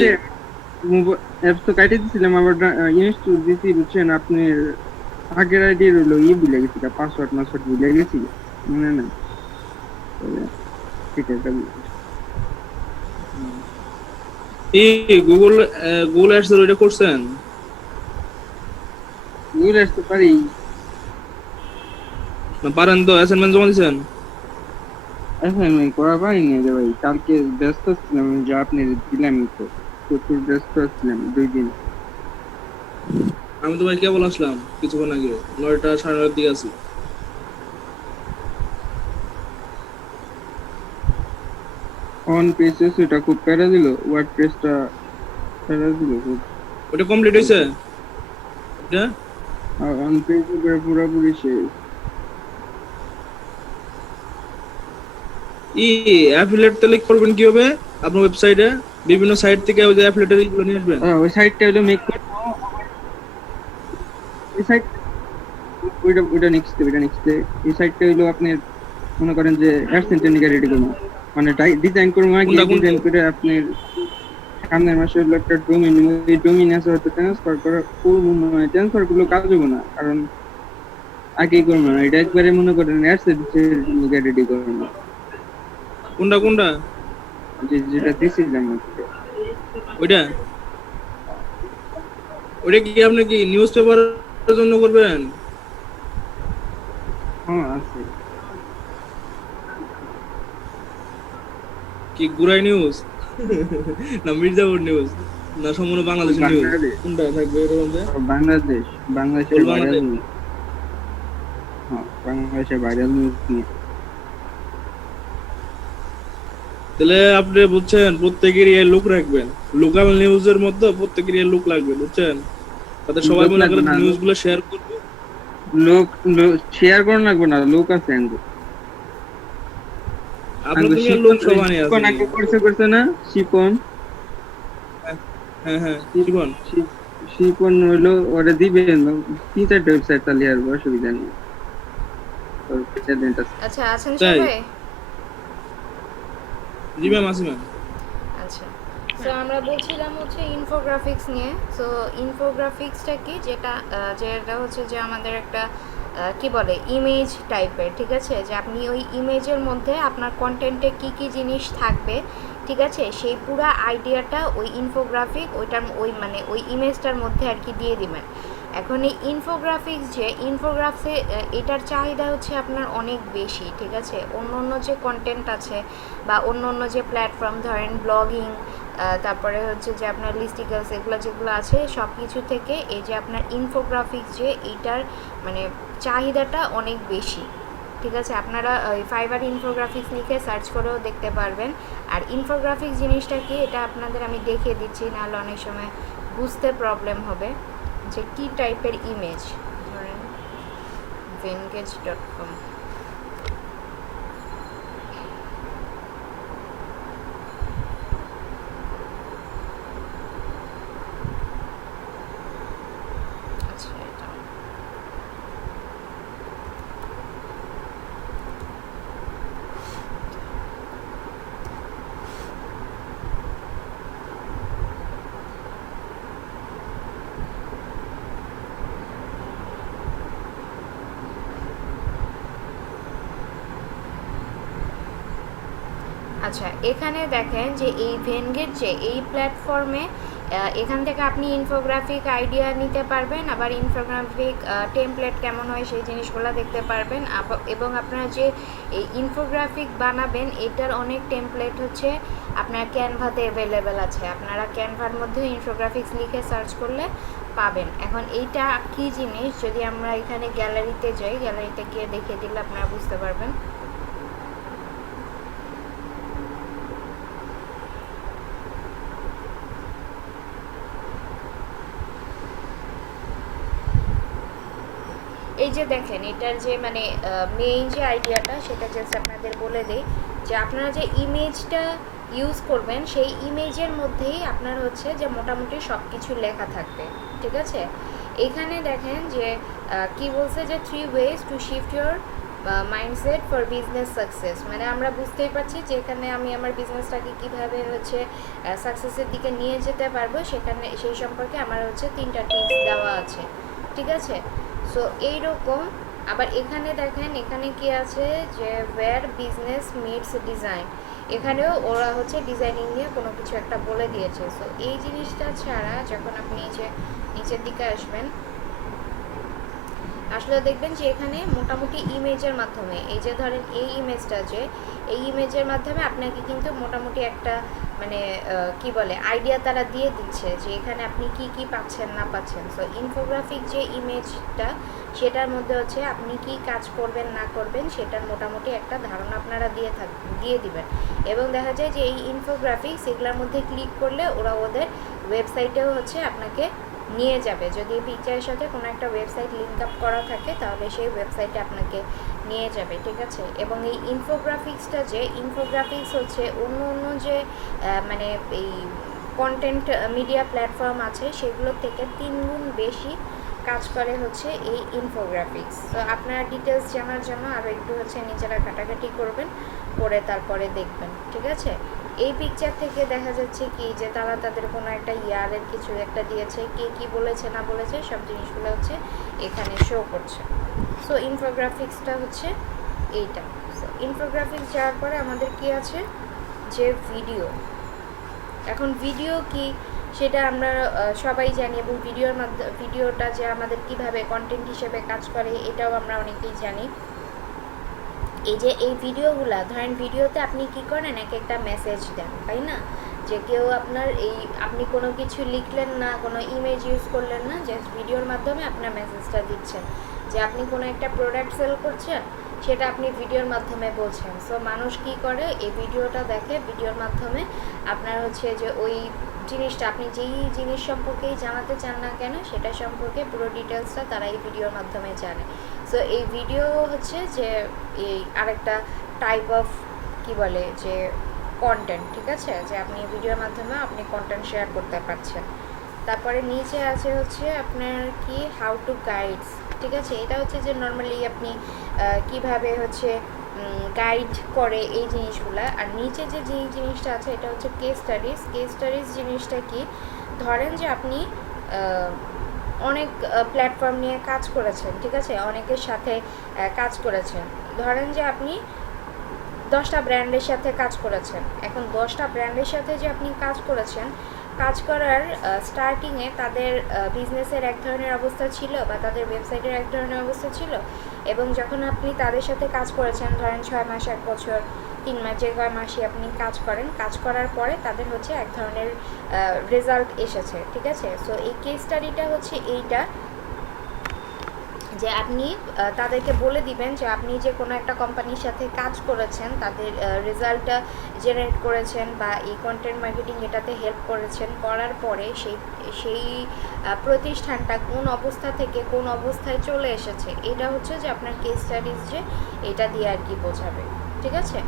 অ্যাপস তো কাটিয়ে দিয়েছিলাম, আবার ইনস্টল দিয়েছি বুঝছেন। আপনি আগের আইডি রইলো ভুলে গেছি, পাসওয়ার্ড ভুলে গেছি, মনে নাই। ঠিক আছে এই গুগল অ্যাডস ওইটা করছেন? ভুলে আসতে পারি। না পারেন তো? অ্যাসাইনমেন্ট জমা দিয়েছেন? অ্যাসাইনমেন্ট করা পারিনি রে ভাই, কালকে ব্যস্ত ছিলাম, যা আপনি দিলাম তো প্রচুর ব্যস্ত ছিলাম 2 দিন। আমি তো ভাই কেবল আসলাম কিছুক্ষণ আগে, 9টা 9:30 দিকে আছি। অন পেজেস এটা খুব প্যারা দিল, ওয়ার্ডপ্রেসটা প্যারা দিল খুব। ওটা কমপ্লিট হয়েছে? এটা অন পেজ পুরোপুরি শেষ। অ্যাফিলিয়েট তাহলে করবেন কিভাবে? আপনার ওয়েবসাইটে বিভিন্ন সাইট থেকে ওই যে অ্যাফিলিয়েটের গুলো নিয়ে আসবেন। ওই সাইটটা হলো মেক করব, এই সাইট ওইটা নেক্সট এই সাইটটা হলো আপনি মনে করেন যে অ্যাডসেন্স নিয়ে রেডি করব, মানে ডিজাইন করব, ডিজাইন করে আপনার সামনের মাসে হলো একটা ডোমেইন, এই ডোমেইন আছে হয়তো ট্রান্সফার করা করব, মানে ট্রান্সফার গুলো কাজ হবে না, কারণ আগেই করব না, এটা একবারে মনে করেন অ্যাডসেন্স নিয়ে রেডি করব। কোনটা যেটা দিছিলাম ওইটা কি আপনি কি নিউজ পেপারের জন্য করবেন? হ্যাঁ আছে। কি গুরাই নিউজ না মির্জাপুর নিউজ না সম্পূর্ণ বাংলাদেশের নিউজ? কোনটা থাকবে এরকম? বাংলাদেশের ভাইরাল নিউজ। হ্যাঁ, বাংলাদেশের ভাইরাল নিউজ নিয়ে। তাহলে আপনি বুঝছেন, প্রত্যেকের এই লুক রাখবেন, লোকাল নিউজের মধ্যে প্রত্যেকের এই লুক লাগবে, বুঝছেন? তাতে সবাই মনে করে নিউজ গুলো শেয়ার করবে। লোক শেয়ার করুন লাগবে না, লোক আছে আঙ্গু। আপনার দুনিয়ার লোক সবাই আছে। কোন আগে করছে না শিপন? হ্যাঁ শিপন হলো ওরা দিবেন 3-4টা ওয়েবসাইট চালিয়ে আর অসুবিধা নেই। আচ্ছা আছেন তাই? সবাই? জি ম্যাম, আসি ম্যাম। আচ্ছা, সো আমরা বলছিলাম হচ্ছে ইনফোগ্রাফিক্স নিয়ে। সো ইনফোগ্রাফিক্সটা কি, যেটা হচ্ছে যে আমাদের একটা কি বলে ইমেজ টাইপের, ঠিক আছে, যে আপনি ওই ইমেজের মধ্যে আপনার কন্টেন্টে কি কি জিনিস থাকবে, ঠিক আছে, সেই পুরো আইডিয়াটা ওই ইনফোগ্রাফিক ওইটার ওই ইমেজটার মধ্যে আর কি দিয়ে দিবেন। এখন এই ইনফোগ্রাফিক্স যে ইনফোগ্রাফসে এটার চাহিদা হচ্ছে আপনার অনেক বেশি, ঠিক আছে। অন্য যে কন্টেন্ট আছে বা অন্য যে প্ল্যাটফর্ম ধরেন ব্লগিং, তারপরে হচ্ছে যে আপনার লিস্টিক্যালস এগুলো যেগুলো আছে সব কিছু থেকে এই যে আপনার ইনফোগ্রাফিক্স যে এইটার চাহিদাটা অনেক বেশি, ঠিক আছে। আপনারা ওই ফাইবার ইনফোগ্রাফিক্স লিখে সার্চ করেও দেখতে পারবেন। আর ইনফোগ্রাফিক্স জিনিসটা কি এটা আপনাদের আমি দেখিয়ে দিচ্ছি, নাহলে অনেক সময় বুঝতে প্রবলেম হবে যে কী টাইপের ইমেজ। ধরেন vengeance.com, আচ্ছা এটা আচ্ছা, এখানে দেখেন যে এই ভেনগেট যে এই প্ল্যাটফর্মে এখান থেকে আপনি ইনফোগ্রাফিক আইডিয়া নিতে পারবেন, আবার ইনফোগ্রাফিক টেমপ্লেট কেমন হয় সেই জিনিসগুলো দেখতে পারবেন। এবং আপনারা যে এই ইনফোগ্রাফিক বানাবেন এটার অনেক টেমপ্লেট হচ্ছে আপনার ক্যানভাতে অ্যাভেলেবেল আছে, আপনারা ক্যানভার মধ্যে ইনফোগ্রাফিক্স লিখে সার্চ করলে পাবেন। এখন এইটা কী জিনিস যদি আমরা এখানে গ্যালারিতে যাই, গ্যালারিতে গিয়ে দেখে দিলে আপনারা বুঝতে পারবেন। এই যে দেখেন এটার যে মেইন যে আইডিয়াটা সেটা জাস্ট আপনাদের বলে দিই যে আপনারা যে ইমেজটা ইউজ করবেন সেই ইমেজের মধ্যেই আপনার হচ্ছে যে মোটামুটি সব কিছু লেখা থাকবে, ঠিক আছে। এখানে দেখেন যে কি বলছে যে 3 ways to shift your mindset for business success, আমরা বুঝতেই পারছি যে এখানে আমি আমার বিজনেসটাকে কীভাবে হচ্ছে সাকসেসের দিকে নিয়ে যেতে পারবো, সেই সম্পর্কে আমার হচ্ছে 3টা টিপস দেওয়া আছে, ঠিক আছে। সো এইরকম আবার এখানে দেখেন এখানে কি আছে যে ওয়্যার বিজনেস মিটস ডিজাইন, এখানেও ওরা হচ্ছে ডিজাইনিং নিয়ে কোনো কিছু একটা বলে দিয়েছে। সো এই জিনিসটা ছাড়া যখন আপনি যে নিচের দিকে আসবেন আসলে দেখবেন যে এখানে মোটামুটি ইমেজের মাধ্যমে এই যে ধরেন এই ইমেজটা যে এই ইমেজের মাধ্যমে আপনাকে কিন্তু মোটামুটি একটা কি বলে আইডিয়া তারা দিয়ে দিচ্ছে যে এখানে আপনি কি কি পাচ্ছেন না পাচ্ছেন। সো ইনফোগ্রাফিক যে ইমেজটা সেটার মধ্যে হচ্ছে আপনি কি কাজ করবেন না করবেন সেটার মোটামুটি একটা ধারণা আপনারা দিয়ে দিবেন। এবং দেখা যায় যে এই ইনফোগ্রাফিক সেগুলোর মধ্যে ক্লিক করলে ওরা ওদের ওয়েবসাইটেও হচ্ছে আপনাকে নিয়ে যাবে, যদি পিকচারের সাথে কোনো একটা ওয়েবসাইট লিঙ্ক আপ করা থাকে তাহলে সেই ওয়েবসাইটে আপনাকে নিয়ে যাবে, ঠিক আছে। এবং এই ইনফোগ্রাফিক্সটা যে ইনফোগ্রাফিক্স হচ্ছে অন্য যে এই কন্টেন্ট মিডিয়া প্ল্যাটফর্ম আছে সেগুলোর থেকে 3 গুণ বেশি কাজ করে হচ্ছে এই ইনফোগ্রাফিক্স। তো আপনারা ডিটেলস জানার জন্য আরও একটু হচ্ছে নিজেরা ঘাটাঘাটি করবেন, করে তারপরে দেখবেন, ঠিক আছে। এই পিকচার থেকে দেখা যাচ্ছে কি যে তারা তাদের কোনো একটা ইয়ারের কিছু একটা দিয়েছে, কে কি বলেছে না বলেছে সব জিনিসগুলো হচ্ছে এখানে শো করছে। সো ইনফোগ্রাফিক্সটা হচ্ছে এইটা। সো ইনফোগ্রাফিক্স যাওয়ার পরে আমাদের কি আছে যে ভিডিও। এখন ভিডিও কি সেটা আমরা সবাই জানি, এবং ভিডিওটা যে আমাদের কিভাবে কন্টেন্ট হিসেবে কাজ করে এটাও আমরা অনেকেই জানি। এই যে এই ভিডিওগুলা ধরেন ভিডিওতে আপনি কি করেন একটা মেসেজ দেন, তাই না, যে কেউ আপনার আপনি কোনো কিছু লিখলেন না, কোনো ইমেজ ইউজ করলেন না, জাস্ট ভিডিওর মাধ্যমে আপনার মেসেজটা দিচ্ছেন যে আপনি কোনো একটা প্রোডাক্ট সেল করছেন সেটা আপনি ভিডিওর মাধ্যমে বলছেন। সো মানুষ কি করে এই ভিডিওটা দেখে, ভিডিওর মাধ্যমে আপনার হচ্ছে যে ওই জিনিসটা আপনি যেই জিনিস সম্পর্কেই জানাতে চান না কেন সেটা সম্পর্কে পুরো ডিটেলসটা তারা এই ভিডিওর মাধ্যমে জানে। সো এই ভিডিও হচ্ছে যে এই আরেকটা টাইপ অফ কি বলে যে কন্টেন্ট, ঠিক আছে, যে আপনি ভিডিওর মাধ্যমে আপনি কন্টেন্ট শেয়ার করতে পারছেন। তারপরে নিচে আছে হচ্ছে আপনার কি হাউ টু গাইডস, ঠিক আছে, এটা হচ্ছে যে নর্মালি আপনি কিভাবে হচ্ছে গাইড করে এই জিনিসগুলা। আর নিচে যে জিনিসটা আছে এটা হচ্ছে কেস স্টাডিজ। কেস স্টাডিজ জিনিসটা কি, ধরেন যে আপনি অনেক প্ল্যাটফর্ম নিয়ে কাজ করেছেন, ঠিক আছে, অনেকের সাথে কাজ করেছেন। ধরেন যে আপনি 10টা ব্র্যান্ডের সাথে কাজ করেছেন। এখন 10টা ব্র্যান্ডের সাথে যে আপনি কাজ করেছেন, কাজ করার স্টার্টিংয়ে তাদের বিজনেসের এক ধরনের অবস্থা ছিল বা তাদের ওয়েবসাইটের এক ধরনের অবস্থা ছিল, এবং যখন আপনি তাদের সাথে কাজ করেছেন, ধরেন 6 মাস, 1 বছর, 3 মাস, যে কয় মাসই আপনি কাজ করেন, কাজ করার পরে তাদের হচ্ছে এক ধরনের রেজাল্ট এসেছে, ঠিক আছে। সো এই কেস স্টাডিটা হচ্ছে এইটা, যে আপনি তাদেরকে বলে দিবেন যে আপনি যে কোনো একটা কোম্পানির সাথে কাজ করেছেন, তাদের রেজাল্টটা জেনারেট করেছেন বা এই কন্টেন্ট মার্কেটিং এটাতে হেল্প করেছেন, করার পরে সেই প্রতিষ্ঠানটা কোন অবস্থা থেকে কোন অবস্থায় চলে এসেছে, এটা হচ্ছে যে আপনার কেস স্টাডিজ যে এটা দিয়ে আর কি বোঝাবে, ঠিক আছে।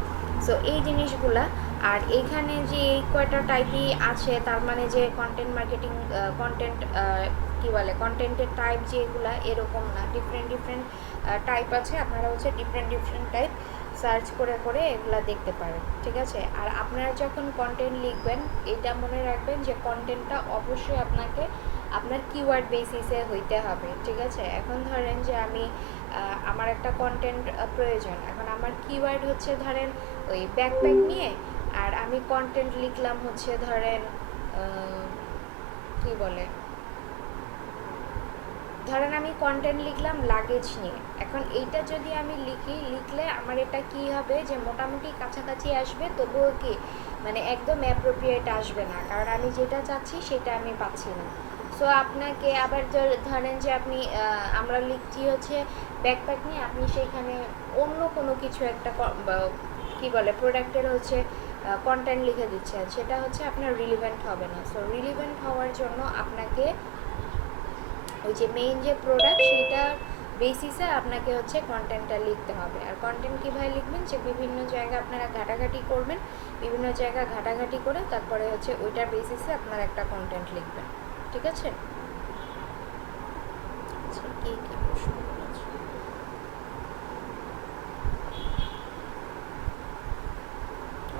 সো এই জিনিসগুলা, আর এইখানে যে এই কয়টা টাইপই আছে, তার মানে যে কন্টেন্ট মার্কেটিং কন্টেন্ট কী বলে কন্টেন্টের টাইপ যেগুলা এরকম না, ডিফারেন্ট টাইপ আছে। আপনারা হচ্ছে ডিফারেন্ট টাইপ সার্চ করে করে এগুলা দেখতে পারেন, ঠিক আছে। আর আপনারা যখন কন্টেন্ট লিখবেন, এটা মনে রাখবেন যে কন্টেন্টটা অবশ্যই আপনাকে আপনার কিওয়ার্ড বেসিসে হইতে হবে, ঠিক আছে। এখন ধরেন যে আমি আমার একটা কন্টেন্ট প্রয়োজন, এখন আমার কিওয়ার্ড হচ্ছে ধরেন ওই ব্যাকপ্যাক নিয়ে, আর আমি কন্টেন্ট লিখলাম হচ্ছে ধরেন কি বলে ধরেন আমি কন্টেন্ট লিখলাম লাগেজ নিয়ে। এখন এইটা যদি আমি লিখলে আমার এটা কি হবে যে মোটামুটি কাছাকাছি আসবে, তবুও কি মানে একদম অ্যাপ্রোপ্রিয়েট আসবে না, কারণ আমি যেটা চাচ্ছি সেটা আমি পাচ্ছি না। সো আপনাকে আবার ধরেন যে আপনি আমরা লিখছি হচ্ছে ব্যাকপ্যাক নিয়ে, আপনি সেইখানে অন্য কোনো কিছু একটা কি বলে প্রোডাক্টের হচ্ছে কন্টেন্ট লিখে দিচ্ছেন, সেটা হচ্ছে আপনার রিলিভেন্ট হবে না। সো রিলিভেন্ট হওয়ার জন্য আপনাকে ওই যে মেইন যে প্রোডাক্ট সেইটা বেসিসে আপনাকে হচ্ছে কন্টেন্টটা লিখতে হবে। আর কন্টেন্ট কীভাবে লিখবেন, যে বিভিন্ন জায়গা আপনারা ঘাটাঘাটি করবেন, বিভিন্ন জায়গা ঘাটাঘাটি করে তারপরে হচ্ছে ওইটার বেসিসে আপনারা একটা কন্টেন্ট লিখবেন, ঠিক আছে। আচ্ছা, কি প্রশ্ন আছে?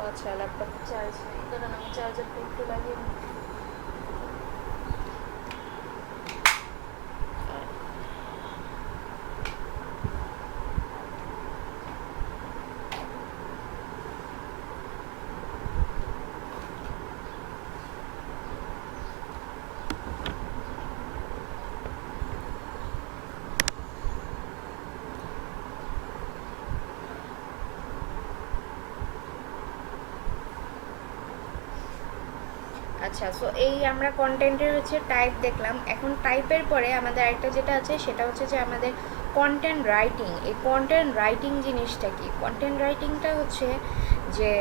আচ্ছা, ল্যাপটপ চার্জ নেই, কারণ আমি চার্জারটা একটু লাগিয়ে নিই। আচ্ছা, সো এই আমরা কন্টেন্টের হচ্ছে টাইপ দেখলাম। এখন টাইপের পরে আমাদের আরেকটা যেটা আছে সেটা হচ্ছে যে আমাদের কন্টেন্ট রাইটিং। এই কন্টেন্ট রাইটিং জিনিসটা কি? কন্টেন্ট রাইটিংটা হচ্ছে যে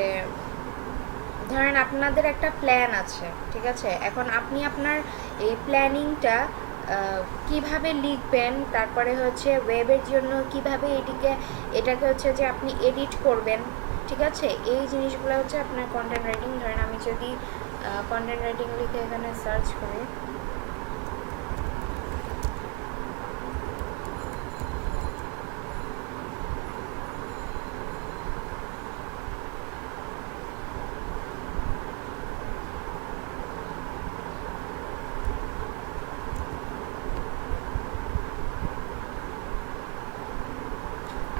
ধরেন আপনাদের একটা প্ল্যান আছে, ঠিক আছে। এখন আপনি আপনার এই প্ল্যানিংটা কিভাবে লিখবেন, তারপরে হচ্ছে ওয়েবের জন্য কিভাবে এটাকে হচ্ছে যে আপনি এডিট করবেন, ঠিক আছে। এই জিনিসগুলো হচ্ছে আপনার কন্টেন্ট রাইটিং। ধরেন আমি যদি কন্টেন্ট রাইটিং লিখে এখানে সার্চ করি,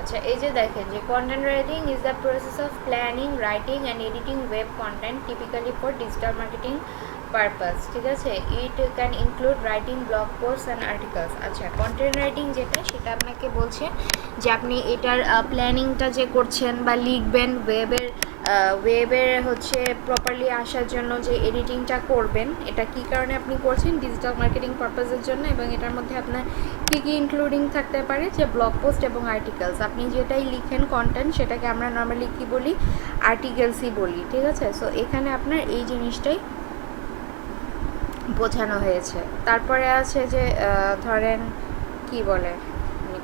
আচ্ছা, এই যে দেখেন যে content writing is the process of planning, writing and editing web content typically for digital marketing purpose, ঠিক আছে। It can include writing blog post and articles. আচ্ছা, কন্টেন্ট রাইটিং যেটা, সেটা আপনাকে বলছে যে আপনি এটার প্ল্যানিংটা যে করছেন বা লিখবেন, ওয়েবের হচ্ছে প্রপারলি আসার জন্য যে এডিটিংটা করবেন, এটা কী কারণে আপনি করছেন, ডিজিটাল মার্কেটিং পারপাসের জন্য। এবং এটার মধ্যে আপনার কী কী ইনক্লুডিং থাকতে পারে, যে ব্লগ পোস্ট এবং আর্টিকেলস। আপনি যেটাই লিখেন কন্টেন্ট, সেটাকে আমরা নর্মালি কী বলি, আর্টিকেলসই বলি, ঠিক আছে। সো এখানে আপনার এই জিনিসটাই বোঝানো হয়েছে। তারপরে আছে যে ধরেন কি বলে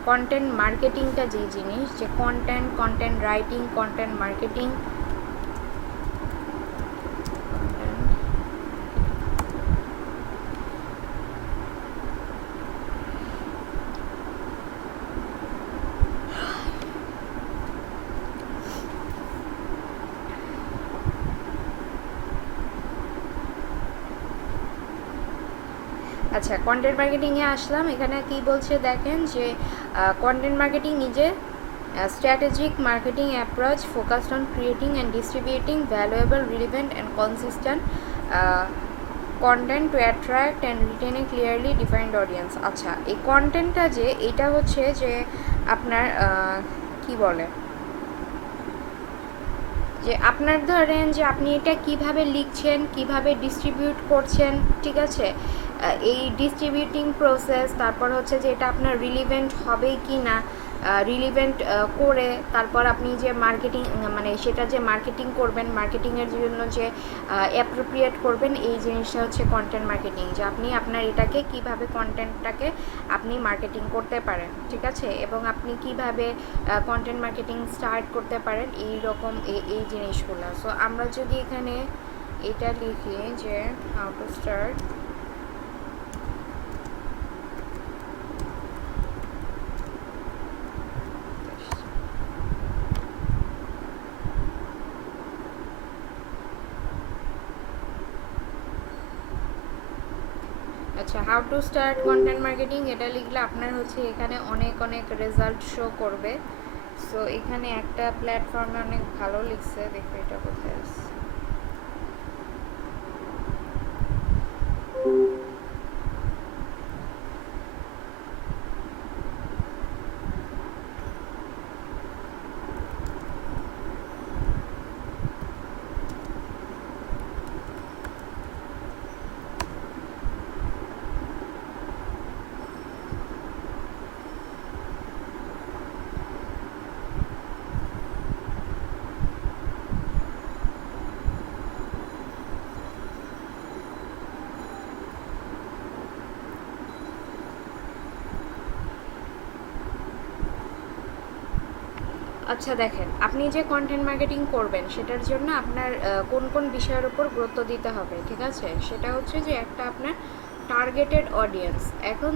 কন্টেন্ট মার্কেটিংটা, যে জিনিস, যে কন্টেন্ট রাইটিং, কন্টেন্ট মার্কেটিং, আচ্ছা, কন্টেন্ট মার্কেটিংয়ে আসলাম। এখানে কি বলছে দেখেন যে কন্টেন্ট মার্কেটিং নিজে strategic marketing approach focused on creating and distributing valuable, relevant and consistent content to attract and retain a clearly defined audience. আচ্ছা, এই কন্টেন্টটা যে এটা হচ্ছে যে আপনার কি বলে যে আপনার ধরেন যে আপনি এটা কিভাবে লিখছেন, কিভাবে ডিস্ট্রিবিউট করছেন, ঠিক আছে, এই ডিস্ট্রিবিউটিং প্রসেস, তারপর হচ্ছে যে এটা আপনার রিলিভেন্ট হবে কি না, রিলিভেন্ট করে তারপর আপনি যে মার্কেটিং মানে সেটা যে মার্কেটিং করবেন, মার্কেটিংয়ের জন্য যে অ্যাপ্রোপ্রিয়েট করবেন, এই জিনিসটা হচ্ছে কন্টেন্ট মার্কেটিং, যে আপনি আপনার এটাকে কিভাবে কন্টেন্টটাকে আপনি মার্কেটিং করতে পারেন, ঠিক আছে, এবং আপনি কিভাবে কন্টেন্ট মার্কেটিং স্টার্ট করতে পারেন, এই রকম এই জিনিসগুলো। সো আমরা যদি এখানে এটা লিখি যে হাউ টু স্টার্ট, আচ্ছা, how to start content marketing এটা লিখলে আপনার হচ্ছে এখানে অনেক অনেক রেজাল্ট শো করবে। সো এখানে একটা প্ল্যাটফর্মে অনেক ভালো লিখছে, দেখো এটা কোথায় আছে। আচ্ছা দেখেন, আপনি যে কন্টেন্ট মার্কেটিং করবেন সেটার জন্য আপনার কোন কোন বিষয়ের উপর গুরুত্ব দিতে হবে, ঠিক আছে, সেটা হচ্ছে যে একটা আপনার টার্গেটেড অডিয়েন্স। এখন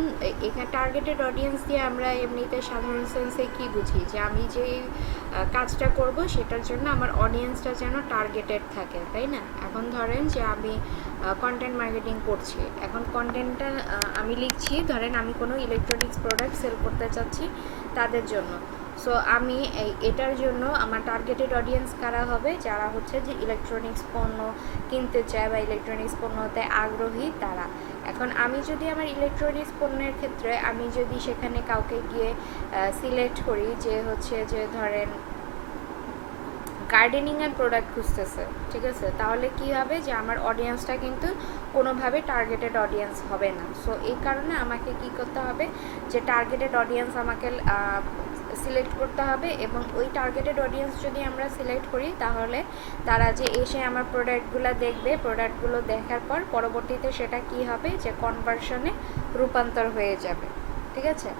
এখানে টার্গেটেড অডিয়েন্স দিয়ে আমরা এমনিতে সাধারণ সেন্সে কি বুঝি, যে আমি যে কাজটা করব সেটার জন্য আমার অডিয়েন্সটা যেন টার্গেটেড থাকে, তাই না। এখন ধরেন যে আমি কন্টেন্ট মার্কেটিং করছি, এখন কন্টেন্টটা আমি লিখছি, ধরেন আমি কোনো ইলেকট্রনিক্স প্রোডাক্ট সেল করতে চাচ্ছি তাদের জন্য। সো আমি এটার জন্য আমার টার্গেটেড অডিয়েন্স কারা হবে, যারা হচ্ছে যে ইলেকট্রনিক্স পণ্য কিনতে চায় বা ইলেকট্রনিক্স পণ্যতে আগ্রহী তারা। এখন আমি যদি আমার ইলেকট্রনিক্স পণ্যের ক্ষেত্রে আমি যদি সেখানে কাউকে গিয়ে সিলেক্ট করি যে হচ্ছে যে ধরেন গার্ডেনিংয়ের প্রোডাক্ট খুঁজতেছে, ঠিক আছে, তাহলে কি হবে যে আমার অডিয়েন্সটা কিন্তু কোনোভাবে টার্গেটেড অডিয়েন্স হবে না। সো এই কারণে আমাকে কি করতে হবে, যে টার্গেটেড অডিয়েন্স আমাকে সিলেক্ট করতে হবে, এবং ওই টার্গেটেড অডিয়েন্স যদি আমরা সিলেক্ট করি তাহলে তারা যে এসে আমার প্রোডাক্টগুলো দেখবে, প্রোডাক্টগুলো দেখার পর পরবর্তীতে সেটা কি হবে, যে কনভার্সনে রূপান্তর হয়ে যাবে, ঠিক আছে।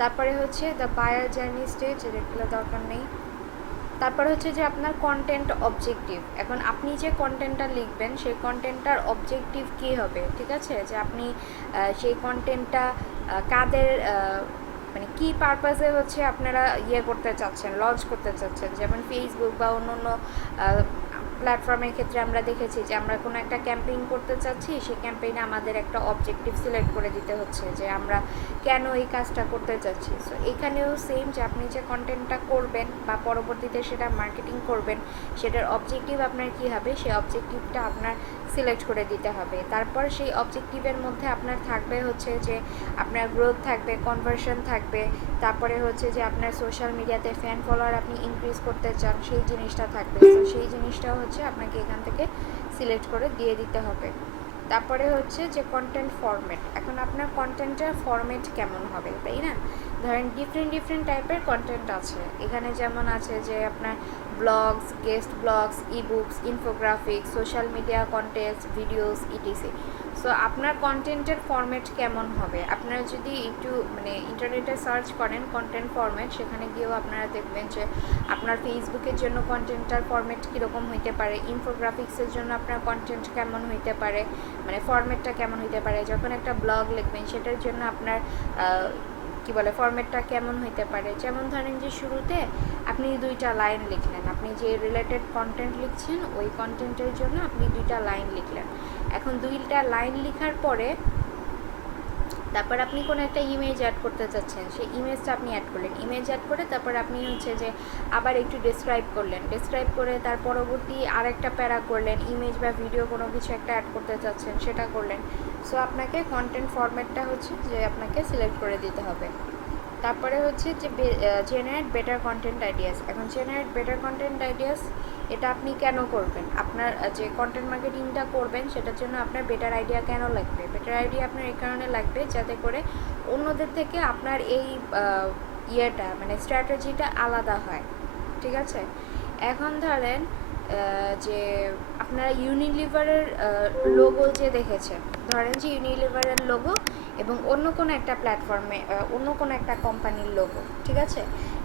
তারপরে হচ্ছে দ্য বায়ার জার্নি স্টেজ, যেগুলো দরকার নেই। তারপর হচ্ছে যে আপনার কন্টেন্ট অবজেক্টিভ। এখন আপনি যে কন্টেন্টটা লিখবেন সেই কন্টেন্টটার অবজেক্টিভ কী হবে, ঠিক আছে, যে আপনি সেই কন্টেন্টটা কাদের মানে কী পারপাসে হচ্ছে আপনারা করতে চাচ্ছেন, লঞ্চ করতে চাচ্ছেন। যেমন ফেসবুক বা অন্য অন্য প্ল্যাটফর্মের ক্ষেত্রে আমরা দেখেছি যে আমরা কোনো একটা ক্যাম্পেইন করতে চাচ্ছি, সেই ক্যাম্পেইনে আমাদের একটা অবজেক্টিভ সিলেক্ট করে দিতে হচ্ছে যে আমরা কেন এই কাজটা করতে চাচ্ছি। সো এখানেও সেম, যে আপনি যে কন্টেন্টটা করবেন বা পরবর্তীতে সেটা মার্কেটিং করবেন সেটার অবজেক্টিভ আপনার কী হবে, সেই অবজেক্টিভটা আপনার সিলেক্ট করে দিতে হবে। তারপর সেই অবজেক্টিভের মধ্যে আপনার থাকবে হচ্ছে যে আপনার গ্রোথ থাকবে, কনভার্সন থাকবে, তারপরে হচ্ছে যে আপনার সোশ্যাল মিডিয়াতে ফ্যান ফলোয়ার আপনি ইনক্রিজ করতে চান সেই জিনিসটা থাকবে। তো সেই জিনিসটাও হচ্ছে আপনাকে এখান থেকে সিলেক্ট করে দিয়ে দিতে হবে। তারপরে হচ্ছে যে কন্টেন্ট ফরম্যাট। এখন আপনার কন্টেন্টের ফরম্যাট কেমন হবে, তাই না। ধরেন ডিফারেন্ট টাইপের কন্টেন্ট আছে এখানে, যেমন আছে যে আপনার blogs, guest blogs, ebooks, infographics, social media contents, videos, etc. So আপনার কন্টেন্টের ফরম্যাট কেমন হবে, আপনারা যদি একটু মানে ইন্টারনেটে সার্চ করেন কন্টেন্ট ফরম্যাট, সেখানে গিয়েও আপনারা দেখবেন যে আপনার ফেসবুকের জন্য কন্টেন্টটার ফরম্যাট কীরকম হইতে পারে, ইনফোগ্রাফিক্সের জন্য আপনার কন্টেন্ট কেমন হইতে পারে, মানে ফরম্যাটটা কেমন হইতে পারে। যখন একটা ব্লগ লিখবেন সেটার জন্য আপনার কি বলে ফরম্যাটটা কেমন হইতে পারে। যেমন ধরেন যে শুরুতে আপনি 2টা লাইন লিখলেন, আপনি যে রিলেটেড কন্টেন্ট লিখছেন ওই কন্টেন্টের জন্য আপনি 2টা লাইন লিখলেন। এখন 2টা লাইন লেখার পরে তারপর আপনি কোনো একটা ইমেজ অ্যাড করতে চাচ্ছেন, সেই ইমেজটা আপনি অ্যাড করলেন, ইমেজ অ্যাড করে তারপর আপনি হচ্ছে যে আবার একটু ডেসক্রাইব করলেন, ডেসক্রাইব করে তার পরবর্তী আরেকটা প্যারা করলেন, ইমেজ বা ভিডিও কোনো কিছু একটা অ্যাড করতে চাচ্ছেন সেটা করলেন। সো আপনাকে কন্টেন্ট ফরম্যাটটা হচ্ছে যে আপনাকে সিলেক্ট করে দিতে হবে। তারপরে হচ্ছে যে জেনারেট বেটার কন্টেন্ট আইডিয়াস। এখন জেনারেট বেটার কন্টেন্ট আইডিয়াস এটা আপনি কেন করবেন? আপনার যে কন্টেন্ট মার্কেটিংটা করবেন সেটার জন্য আপনার বেটার আইডিয়া কেন লাগবে? বেটার আইডিয়া আপনার এই কারণে লাগবে যাতে করে অন্যদের থেকে আপনার এই ইয়েটা মানে স্ট্র্যাটেজিটা আলাদা হয়, ঠিক আছে? এখন ধরেন যে আপনারা ইউনিলিভারের লোগো যে দেখেছেন, ধরেন যে ইউনিলিভারের লোগো এবং অন্য কোনো একটা প্ল্যাটফর্মে অন্য কোনো একটা কোম্পানির লোগো, ঠিক আছে?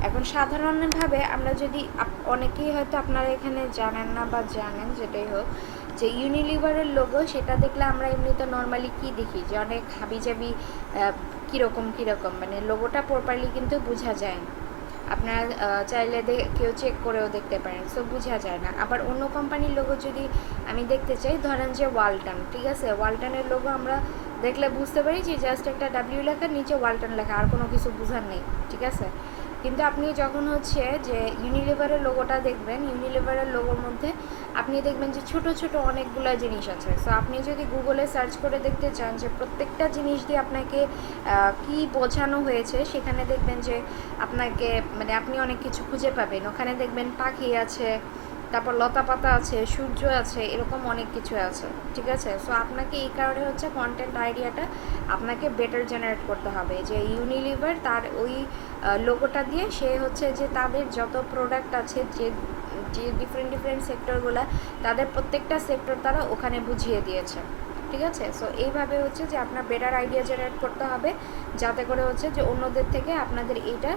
এখন সাধারণভাবে আমরা যদি অনেকেই হয়তো আপনারা এখানে জানেন না বা জানেন, যেটাই হোক, যে ইউনিলিভারের লোগো সেটা দেখলে আমরা এমনিতে নর্মালি কী দেখি যে অনেক হাবিজাবি কীরকম মানে লোগোটা প্রপারলি কিন্তু বোঝা যায় না। আপনারা চাইলে কেউ চেক করেও দেখতে পারেন, সো বোঝা যায় না। আবার অন্য কোম্পানির লোগো যদি আমি দেখতে চাই, ধরেন যে ওয়ালটন, ঠিক আছে? ওয়ালটনের লোগো আমরা দেখলে বুঝতে পারি যে জাস্ট একটা ডাব্লিউ লেখা, নিচে ওয়ালটন লেখা, আর কোনো কিছু বোঝার নেই, ঠিক আছে? কিন্তু আপনি যখন হচ্ছে যে ইউনিলিভারের লোগোটা দেখবেন, ইউনিলিভারের লোগোর মধ্যে আপনি দেখবেন যে ছোট ছোট অনেকগুলো জিনিস আছে। সো আপনি যদি গুগলে সার্চ করে দেখতে চান যে প্রত্যেকটা জিনিস দিয়ে আপনাকে কি বোঝানো হয়েছে, সেখানে দেখবেন যে আপনাকে মানে আপনি অনেক কিছু খুঁজে পাবেন। ওখানে দেখবেন পাখি আছে, তারপর লতা পাতা আছে, সূর্য আছে, এরকম অনেক কিছু আছে, ঠিক আছে? সো আপনাকে এই কারণে হচ্ছে কন্টেন্ট আইডিয়াটা আপনাকে বেটার জেনারেট করতে হবে। যে ইউনিলিভার তার ওই লোগোটা দিয়ে সে হচ্ছে যে তাদের যত প্রোডাক্ট আছে, যে যে ডিফারেন্ট সেক্টরগুলো, তাদের প্রত্যেকটা সেক্টর তারা ওখানে বুঝিয়ে দিয়েছে, ঠিক আছে? সো এইভাবে হচ্ছে যে আপনার বেটার আইডিয়া জেনারেট করতে হবে যাতে করে হচ্ছে যে অন্যদের থেকে আপনাদের এইটা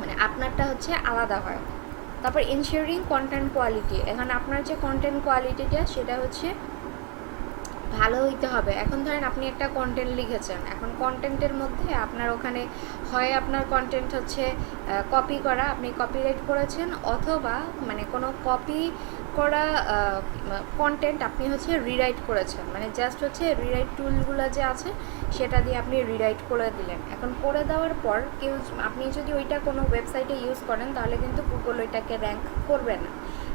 মানে আপনারটা হচ্ছে আলাদা হয়। তারপর ইনশিওরিং কন্টেন্ট কোয়ালিটি। এখন আপনার যে কন্টেন্ট কোয়ালিটিটা সেটা হচ্ছে ভালো হইতে হবে। এখন ধরেন আপনি একটা কন্টেন্ট লিখেছেন, এখন কন্টেন্টের মধ্যে আপনার ওখানে হয় আপনার কন্টেন্ট হচ্ছে কপি করা, আপনি কপিরাইট করেছেন, অথবা মানে কোনো কপি করা কন্টেন্ট আপনি হচ্ছে রিরাইট করেছেন, মানে জাস্ট হচ্ছে রিরাইট টুলগুলো যে আছে সেটা দিয়ে আপনি রিরাইট করে দিলেন। এখন করে দেওয়ার পর আপনি যদি ওইটা কোনো ওয়েবসাইটে ইউজ করেন তাহলে কিন্তু গুগল ওইটাকে র্যাঙ্ক করবে না,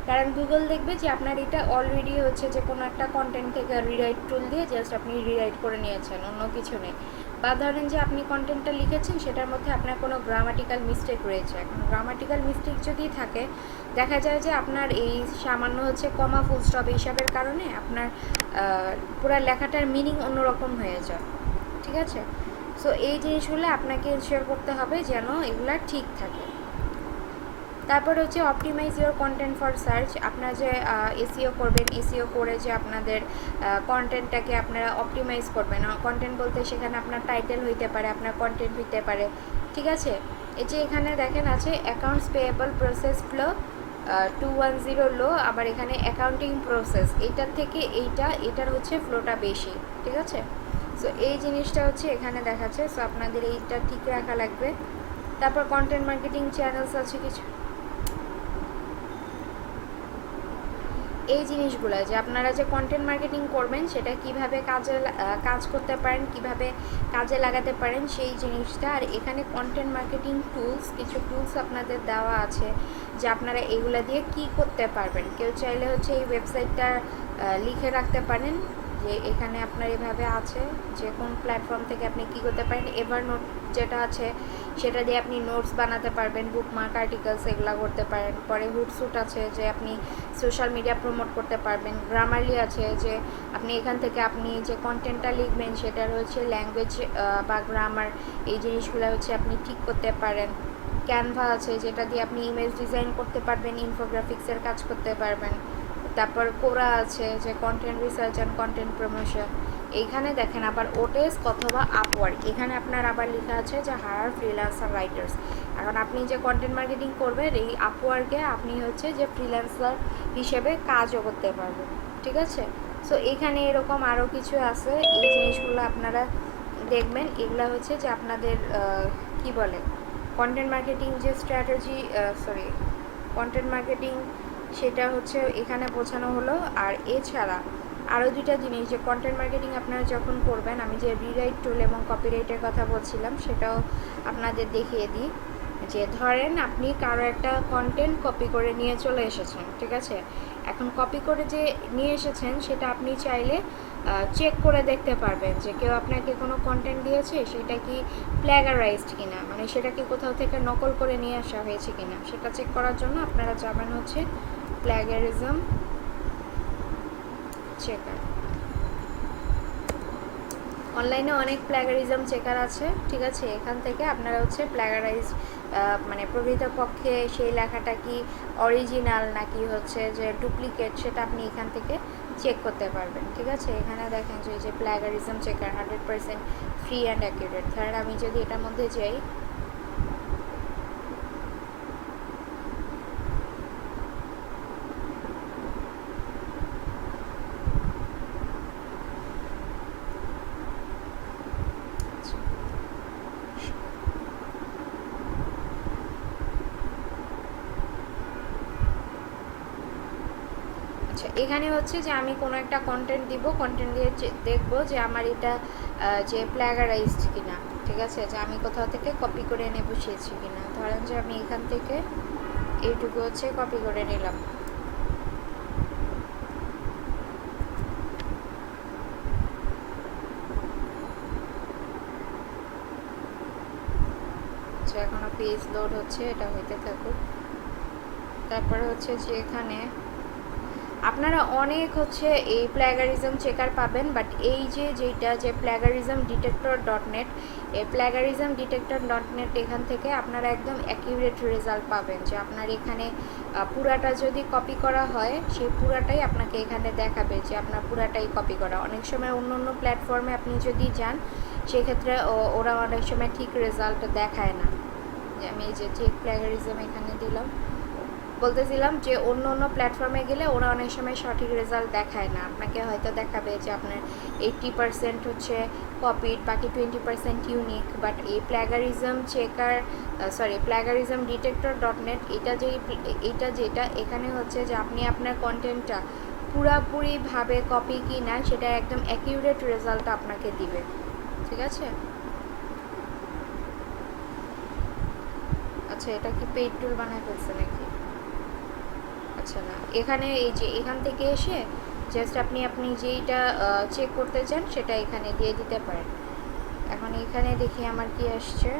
কারণ গুগল দেখবে যে আপনার এটা অলরেডি হচ্ছে যে কোনো একটা কন্টেন্ট থেকে রিরাইট টুল দিয়ে জাস্ট আপনি রিরাইট করে নিয়েছেন, অন্য কিছু নেই। বা ধরেন যে আপনি কন্টেন্টটা লিখেছেন সেটার মধ্যে আপনার কোনো গ্রামাটিক্যাল মিস্টেক রয়েছে। এখন গ্রামাটিক্যাল মিস্টেক যদি থাকে, দেখা যায় যে আপনার এই সামান্য হচ্ছে কমা ফুল স্টপ এইসবের কারণে আপনার পুরো লেখাটার মিনিং অন্যরকম হয়ে যায়, ঠিক আছে? সো এই জিনিসগুলো আপনাকে এনশিওর করতে হবে যেন এগুলা ঠিক থাকে। তারপর হচ্ছে optimize your content for search. আপনারা যে এসইও করবেন, এসইও করে যে আপনাদের কন্টেন্টটাকে আপনারা অপটিমাইজ করবেন। কন্টেন্ট বলতে সেখানে আপনার টাইটেল হইতে পারে, আপনার কন্টেন্ট হইতে পারে, ঠিক আছে? এই যে এখানে দেখেন আছে অ্যাকাউন্টস পেয়েবল প্রসেস ফ্লো 210 লো, আবার এখানে অ্যাকাউন্টিং প্রসেস, এইটার থেকে এটার হচ্ছে ফ্লোটা বেশি, ঠিক আছে? সো এই জিনিসটা হচ্ছে এখানে দেখাচ্ছে। সো আপনাদের এইটা ঠিক রাখা লাগবে। তারপর কন্টেন্ট মার্কেটিং চ্যানেলস আছে কিছু, এই জিনিসগুলো যে আপনারা যে কন্টেন্ট মার্কেটিং করবেন সেটা কিভাবে কাজ করতে পারেন, কিভাবে কাজে লাগাতে পারেন সেই জিনিসটা। আর এখানে কন্টেন্ট মার্কেটিং টুলস, কিছু টুলস আপনাদের দেওয়া আছে যে আপনারা এগুলা দিয়ে কি করতে পারবেন। কেউ চাইলে হচ্ছে এই ওয়েবসাইটটা লিখে রাখতে পারেন যে এখানে আপনার এভাবে আছে যে কোন প্ল্যাটফর্ম থেকে আপনি কি করতে পারেন। এভারনোট যেটা আছে সেটা দিয়ে আপনি নোটস বানাতে পারবেন, বুকমার্ক, আর্টিকেলস এগুলো করতে পারেন। পরে হুটসুট আছে যে আপনি সোশ্যাল মিডিয়া প্রমোট করতে পারবেন। গ্রামারলি আছে যে আপনি এখান থেকে আপনি যে কন্টেন্টটা লিখবেন সেটার হচ্ছে ল্যাঙ্গুয়েজ বা গ্রামার, এই জিনিসগুলো হচ্ছে আপনি ঠিক করতে পারেন। ক্যানভা আছে যেটা দিয়ে আপনি ইমেজ ডিজাইন করতে পারবেন, ইনফোগ্রাফিক্সের কাজ করতে পারবেন। তারপর কোরা আছে যে content research and content promotion. এইখানে দেখেন আবার ওটেস্ক অথবা আপওয়ার্ক, এখানে আপনার আবার লেখা আছে যে হায়ার ফ্রিল্যান্সার রাইটার্স। এখন আপনি যে কন্টেন্ট মার্কেটিং করবেন এই আপওয়ার্কে আপনি হচ্ছে যে ফ্রিল্যান্সার হিসেবে কাজও করতে পারবেন, ঠিক আছে? সো এখানে এরকম আরও কিছু আছে, এই জিনিসগুলো আপনারা দেখবেন। এগুলো হচ্ছে যে আপনাদের কি বলে কন্টেন্ট মার্কেটিং যে স্ট্র্যাটেজি, কন্টেন্ট মার্কেটিং সেটা হচ্ছে এখানে বোঝানো হলো। আর এছাড়া আরও দুইটা জিনিস, যে কন্টেন্ট মার্কেটিং আপনারা যখন করবেন, আমি যে রিরাইট টুল এবং কপিরাইটের কথা বলছিলাম সেটাও আপনাদের দেখিয়ে দিই। যে ধরেন আপনি কারো একটা কন্টেন্ট কপি করে নিয়ে চলে এসেছেন, ঠিক আছে? এখন কপি করে যে নিয়ে এসেছেন সেটা আপনি চাইলে চেক করে দেখতে পারবেন যে কেউ আপনাকে কোনো কন্টেন্ট দিয়েছে সেটা কি প্ল্যাগারাইজড কিনা, মানে সেটা কি কোথাও থেকে নকল করে নিয়ে আসা হয়েছে কিনা, সেটা চেক করার জন্য আপনারা যাবেন হচ্ছে প্ল্যাগারিজম চেকার। অনলাইনে অনেক প্ল্যাগারিজম চেকার আছে, ঠিক আছে? এখান থেকে আপনারা হচ্ছে প্ল্যাগারাইজ মানে প্রকৃতপক্ষে সেই লেখাটা কি অরিজিনাল নাকি হচ্ছে যে ডুপ্লিকেট, সেটা আপনি এখান থেকে চেক করতে পারবেন, ঠিক আছে? এখানে দেখেন যে এই যে plagiarism checker 100% free and accurate. ধরেন আমি যদি এটার মধ্যে যাই, আচ্ছা এখানে হচ্ছে যে আমি কোনো একটা কন্টেন্ট দিব, কন্টেন্ট দিয়ে দেখবো যে আমার এটা যে প্ল্যাগারাইজড কিনা, ঠিক আছে? যে আমি কোথাও থেকে কপি করে এনে বসিয়েছি কিনা। ধরেন যে আমি এখান থেকে এইটুকু হচ্ছে কপি করে নিলাম, আচ্ছা এখনো পেজ লোড হচ্ছে, এটা হইতে থাকুক। তারপরে হচ্ছে যে এখানে আপনারা অনেক হচ্ছে এই প্ল্যাগারিজম চেকার পাবেন, বাট এই যে যেটা যে প্ল্যাগারিজম ডিটেক্টর ডট নেট, এই প্ল্যাগারিজম ডিটেক্টর ডট নেট এখান থেকে আপনারা একদম অ্যাকিউরেট রেজাল্ট পাবেন। যে আপনার এখানে পুরাটা যদি কপি করা হয় সেই পুরাটাই আপনাকে এখানে দেখাবে যে আপনার পুরাটাই কপি করা। অনেক সময় অন্য অন্য প্ল্যাটফর্মে আপনি যদি যান সেক্ষেত্রে ওরা অনেক সময় ঠিক রেজাল্ট দেখায় না। যে আমি এই যে চেক প্ল্যাগারিজম এখানে দিলাম, বলতেছিলাম যে অন্য অন্য প্ল্যাটফর্মে গেলে ওরা অনেক সময় সঠিক রেজাল্ট দেখায় না। আপনাকে হয়তো দেখাবে যে আপনার 80% হচ্ছে কপিড, বাকি 20% ইউনিক। বাট এই plagiarism checker plagiarism detector dot net এটা যেটা এখানে হচ্ছে যে আপনি আপনার কন্টেন্টটা পুরাপুরিভাবে কপি কি না সেটা একদম অ্যাকিউরেট রেজাল্ট আপনাকে দিবে, ঠিক আছে? আচ্ছা এটা কি পেইড টুল বানায় ফেলছে নাকি? আচ্ছা না, এখানে এই যে এখান থেকে এসে জাস্ট আপনি যেইটা চেক করতে চান সেটা এখানে দিয়ে দিতে পারেন। এখন এখানে দেখি আমার কি আসছে,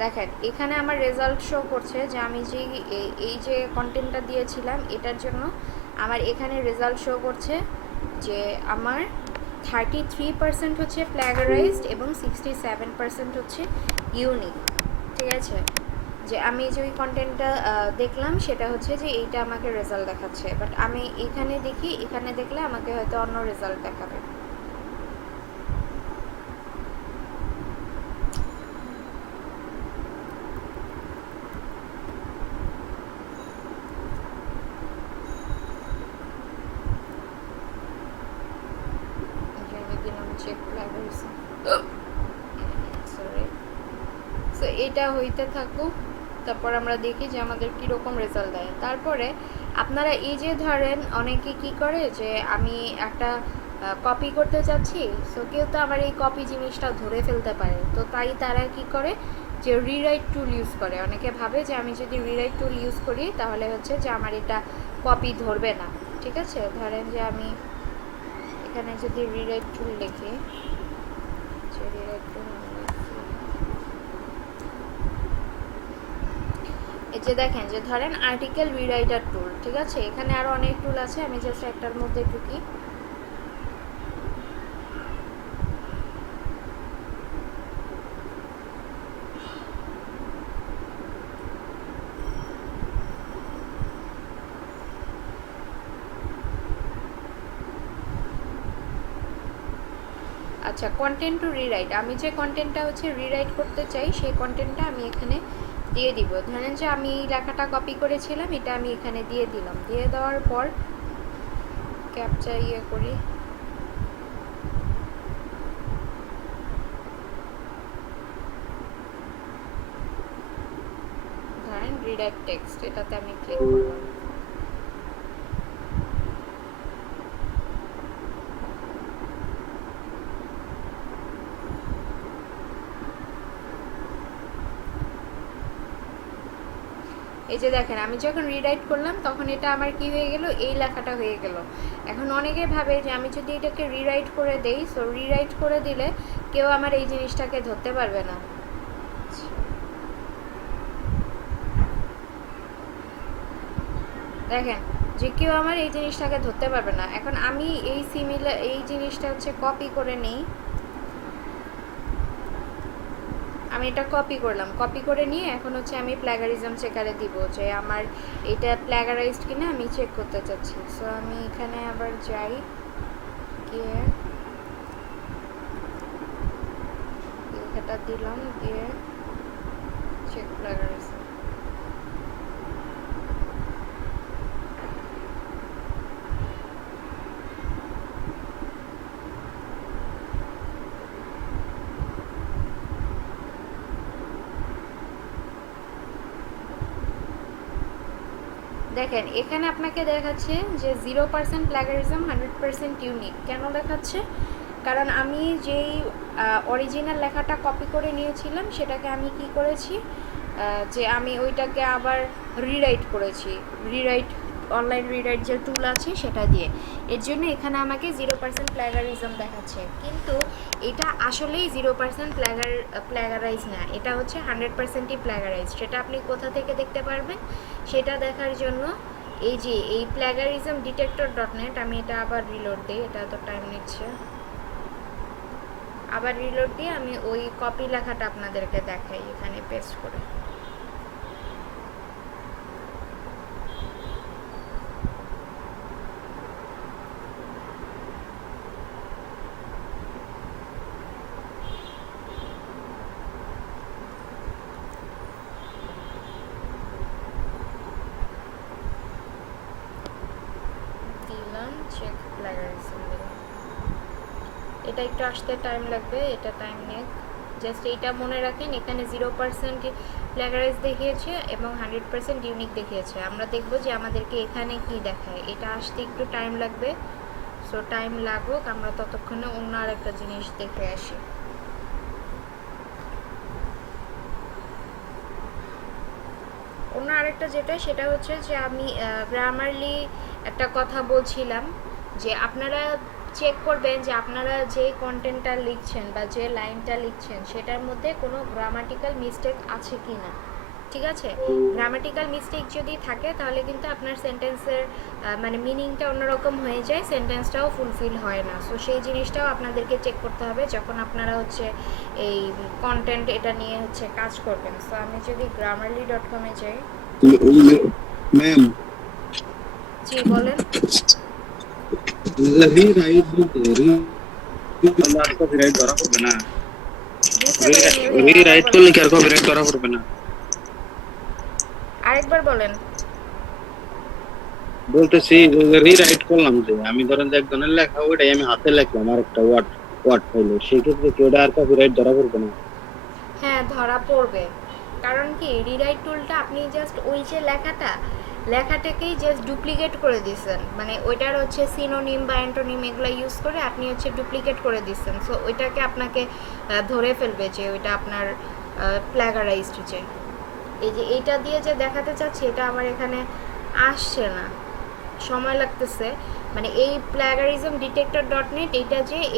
দেখেন এখানে আমার রেজাল্ট শো করছে যে আমি যে এই যে কন্টেন্টটা দিয়েছিলাম এটার জন্য আমার এখানে রেজাল্ট শো করছে যে আমার 33% হচ্ছে প্ল্যাগারাইজড এবং 67% হচ্ছে ইউনিক, ঠিক আছে? যে আমি যে ওই কন্টেন্টটা দেখলাম সেটা হচ্ছে যে এইটা আমাকে রেজাল্ট দেখাচ্ছে, বাট আমি এখানে দেখি, এখানে দেখলে আমাকে হয়তো অন্য রেজাল্ট দেখাবে। Check plagiarism, sorry. সো এটা হইতে থাকুক, তারপর আমরা দেখি যে আমাদের কীরকম রেজাল্ট দেয়। তারপরে আপনারা এই যে ধরেন অনেকে কি করে যে আমি একটা কপি করতে চাচ্ছি, সো কেউ তো আবার এই কপি জিনিসটা ধরে ফেলতে পারে, তো তাই তারা কি করে যে রিরাইট টুল ইউজ করে। অনেকে ভাবে যে আমি যদি রিরাইট টুল ইউজ করি তাহলে হচ্ছে যে আমার এটা কপি ধরবে না, ঠিক আছে? ধরেন যে আমি এখানে যদি রিরাইট টুল লিখি, রিরাইট টুল এই যে দেখেন যে ধরেন আর্টিকেল রিরাইটার টুল, ঠিক আছে? এখানে আরো অনেক টুল আছে, আমি জাস্ট একটার মধ্যে ঢুকি। আচ্ছা কন্টেন্ট টু রিরাইট, আমি যে কন্টেন্টটা হচ্ছে রিরাইট করতে চাই সেই কন্টেন্টটা আমি এখানে দিয়ে দিব। ধরেন যে আমি এই লেখাটা কপি করেছিলাম, এটা আমি এখানে দিয়ে দিলাম। দিয়ে দেওয়ার পর ক্যাপচা করি, ধরেন রিরাইট টেক্সট, এটাতে আমি ক্লিক করলাম। এই যে দেখেন আমি যখন রিরাইট করলাম তখন এটা আমার কি হয়ে গেল, এই লেখাটা হয়ে গেল। এখন অনেকে ভাবে যে আমি যদি এটাকে রিরাইট করে দেই, সো রিরাইট করে দিলে কেউ আমার এই জিনিসটাকে ধরতে পারবে না। দেখেন যে কেউ আমার এই জিনিসটাকে ধরতে পারবে না। এখন আমি এই জিনিসটা হচ্ছে কপি করে নিই, আমি এটা কপি করলাম, কপি করে নিয়ে এখন হচ্ছে আমি প্ল্যাগারিজম চেকারে দিব যে আমার এটা প্ল্যাগারাইজড কিনা আমি চেক করতে চাচ্ছি। সো আমি এখানে আবার যাই, গিয়ে এটা দিলাম, দিয়ে চেক প্ল্যাগারিজম। দেখেন এখানে আপনাকে দেখাচ্ছে যে 0% প্ল্যাগারিজম 100% ইউনিক। কেন দেখাচ্ছে? কারণ আমি যেই অরিজিনাল লেখাটা কপি করে নিয়েছিলাম সেটাকে আমি কি করেছি, যে আমি ওইটাকে আবার রিরাইট করেছি, রিরাইট অনলাইন রিরাইট যে টুল আছে সেটা দিয়ে। এর জন্য এখানে আমাকে 0% প্ল্যাগারিজম দেখাচ্ছে, কিন্তু এটা আসলেই 0% প্ল্যাগারাইজ না, এটা হচ্ছে 100%ই প্ল্যাগারাইজ। সেটা আপনি কোথা থেকে দেখতে পারবেন সেটা দেখার জন্য এই যে এই প্ল্যাগারিজম ডিটেক্টর .net, আমি এটা আবার রিলোড দিই, এটা তো টাইম নিচ্ছে, আবার রিলোড দিয়ে আমি ওই কপি লেখাটা আপনাদেরকে দেখাই এখানে পেস্ট করে। চেক প্ল্যাগারিজম দিলাম, এটা একটু আসতে টাইম লাগবে, এটা টাইম নেক। জাস্ট এইটা মনে রাখেন, এখানে 0% প্ল্যাগারাইজ দেখিয়েছে এবং 100% ইউনিক দেখিয়েছে। আমরা দেখব যে আমাদেরকে এখানে কি দেখায়, এটা আসতে একটু টাইম লাগবে। সো টাইম লাগুক, আমরা ততক্ষণে অন্য আরেকটা জিনিস দেখে আসি। অন্য আরেকটা যেটা, সেটা হচ্ছে যে আমি গ্রামারলি একটা কথা বলছিলাম যে আপনারা চেক করবেন যে আপনারা যে কন্টেন্টটা লিখছেন বা যে লাইনটা লিখছেন সেটার মধ্যে কোনো গ্রামাটিক্যাল মিস্টেক আছে কি না। ঠিক আছে, গ্রামাটিক্যাল মিস্টেক যদি থাকে তাহলে কিন্তু আপনার সেন্টেন্সের মানে মিনিংটা অন্যরকম হয়ে যায়, সেন্টেন্সটাও ফুলফিল হয় না। সো সেই জিনিসটাও আপনাদেরকে চেক করতে হবে যখন আপনারা হচ্ছে এই কন্টেন্ট এটা নিয়ে হচ্ছে কাজ করবেন। সো আমি যদি grammarly.com-এ যাই, ম্যাম জি বলেন। রিরাইট বলতে আমরা কপিরাইট ধরা পড়বে না? রিরাইট করলে কি আর কপিরাইট ধরা পড়বে না? আরেকবার বলেন। বলতেছি রিরাইট করলাম যে আমি ধরেন যে একজনের লেখা ওইটাই আমি হাতে লিখলাম আর একটা ওয়ার্ড হইলো, সেই ক্ষেত্রে কি ওটা আর কপিরাইট ধরা পড়বে না? হ্যাঁ ধরা পড়বে, কারণ কি রিরাইট টুলটা আপনি জাস্ট ওই যে লেখাটাকেই জাস্ট ডুপ্লিকেট করে দিয়েছেন, মানে ওইটার হচ্ছে সিনোনিম বা অ্যান্টোনিম এগুলো ইউজ করে আপনি হচ্ছে ডুপ্লিকেট করে দিয়েছেন। সো ওইটাকে আপনাকে ধরে ফেলবে যে ওইটা আপনার প্ল্যাগারাইজড। যে এই যে এইটা দিয়ে যে দেখাতে চাচ্ছি এটা আমার এখানে আসছে না, সময় লাগতেছে। মানে এই প্ল্যাগারিজম ডিটেক্টর .net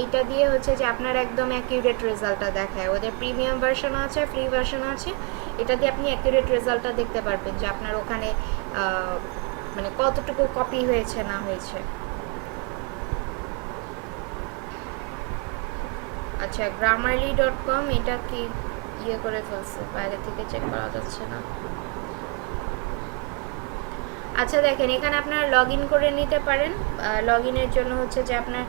এইটা দিয়ে হচ্ছে যে আপনার একদম অ্যাকিউরেট রেজাল্টটা দেখায়। ওদের প্রিমিয়াম ভার্সন আছে, ফ্রি ভার্সন আছে, এটা দিয়ে আপনি অ্যাকিউরেট রেজাল্টটা দেখতে পারবেন যে আপনার ওখানে মানে কতটুকু কপি হয়েছে না হয়েছে। আচ্ছা grammarly.com এটা কি ইয়ে করে ফেলছে, বাইরে থেকে চেক করা যাচ্ছে না। আচ্ছা দেখেন এখানে আপনারা লগ ইন করে নিতে পারেন, লগ ইনের জন্য হচ্ছে যে আপনার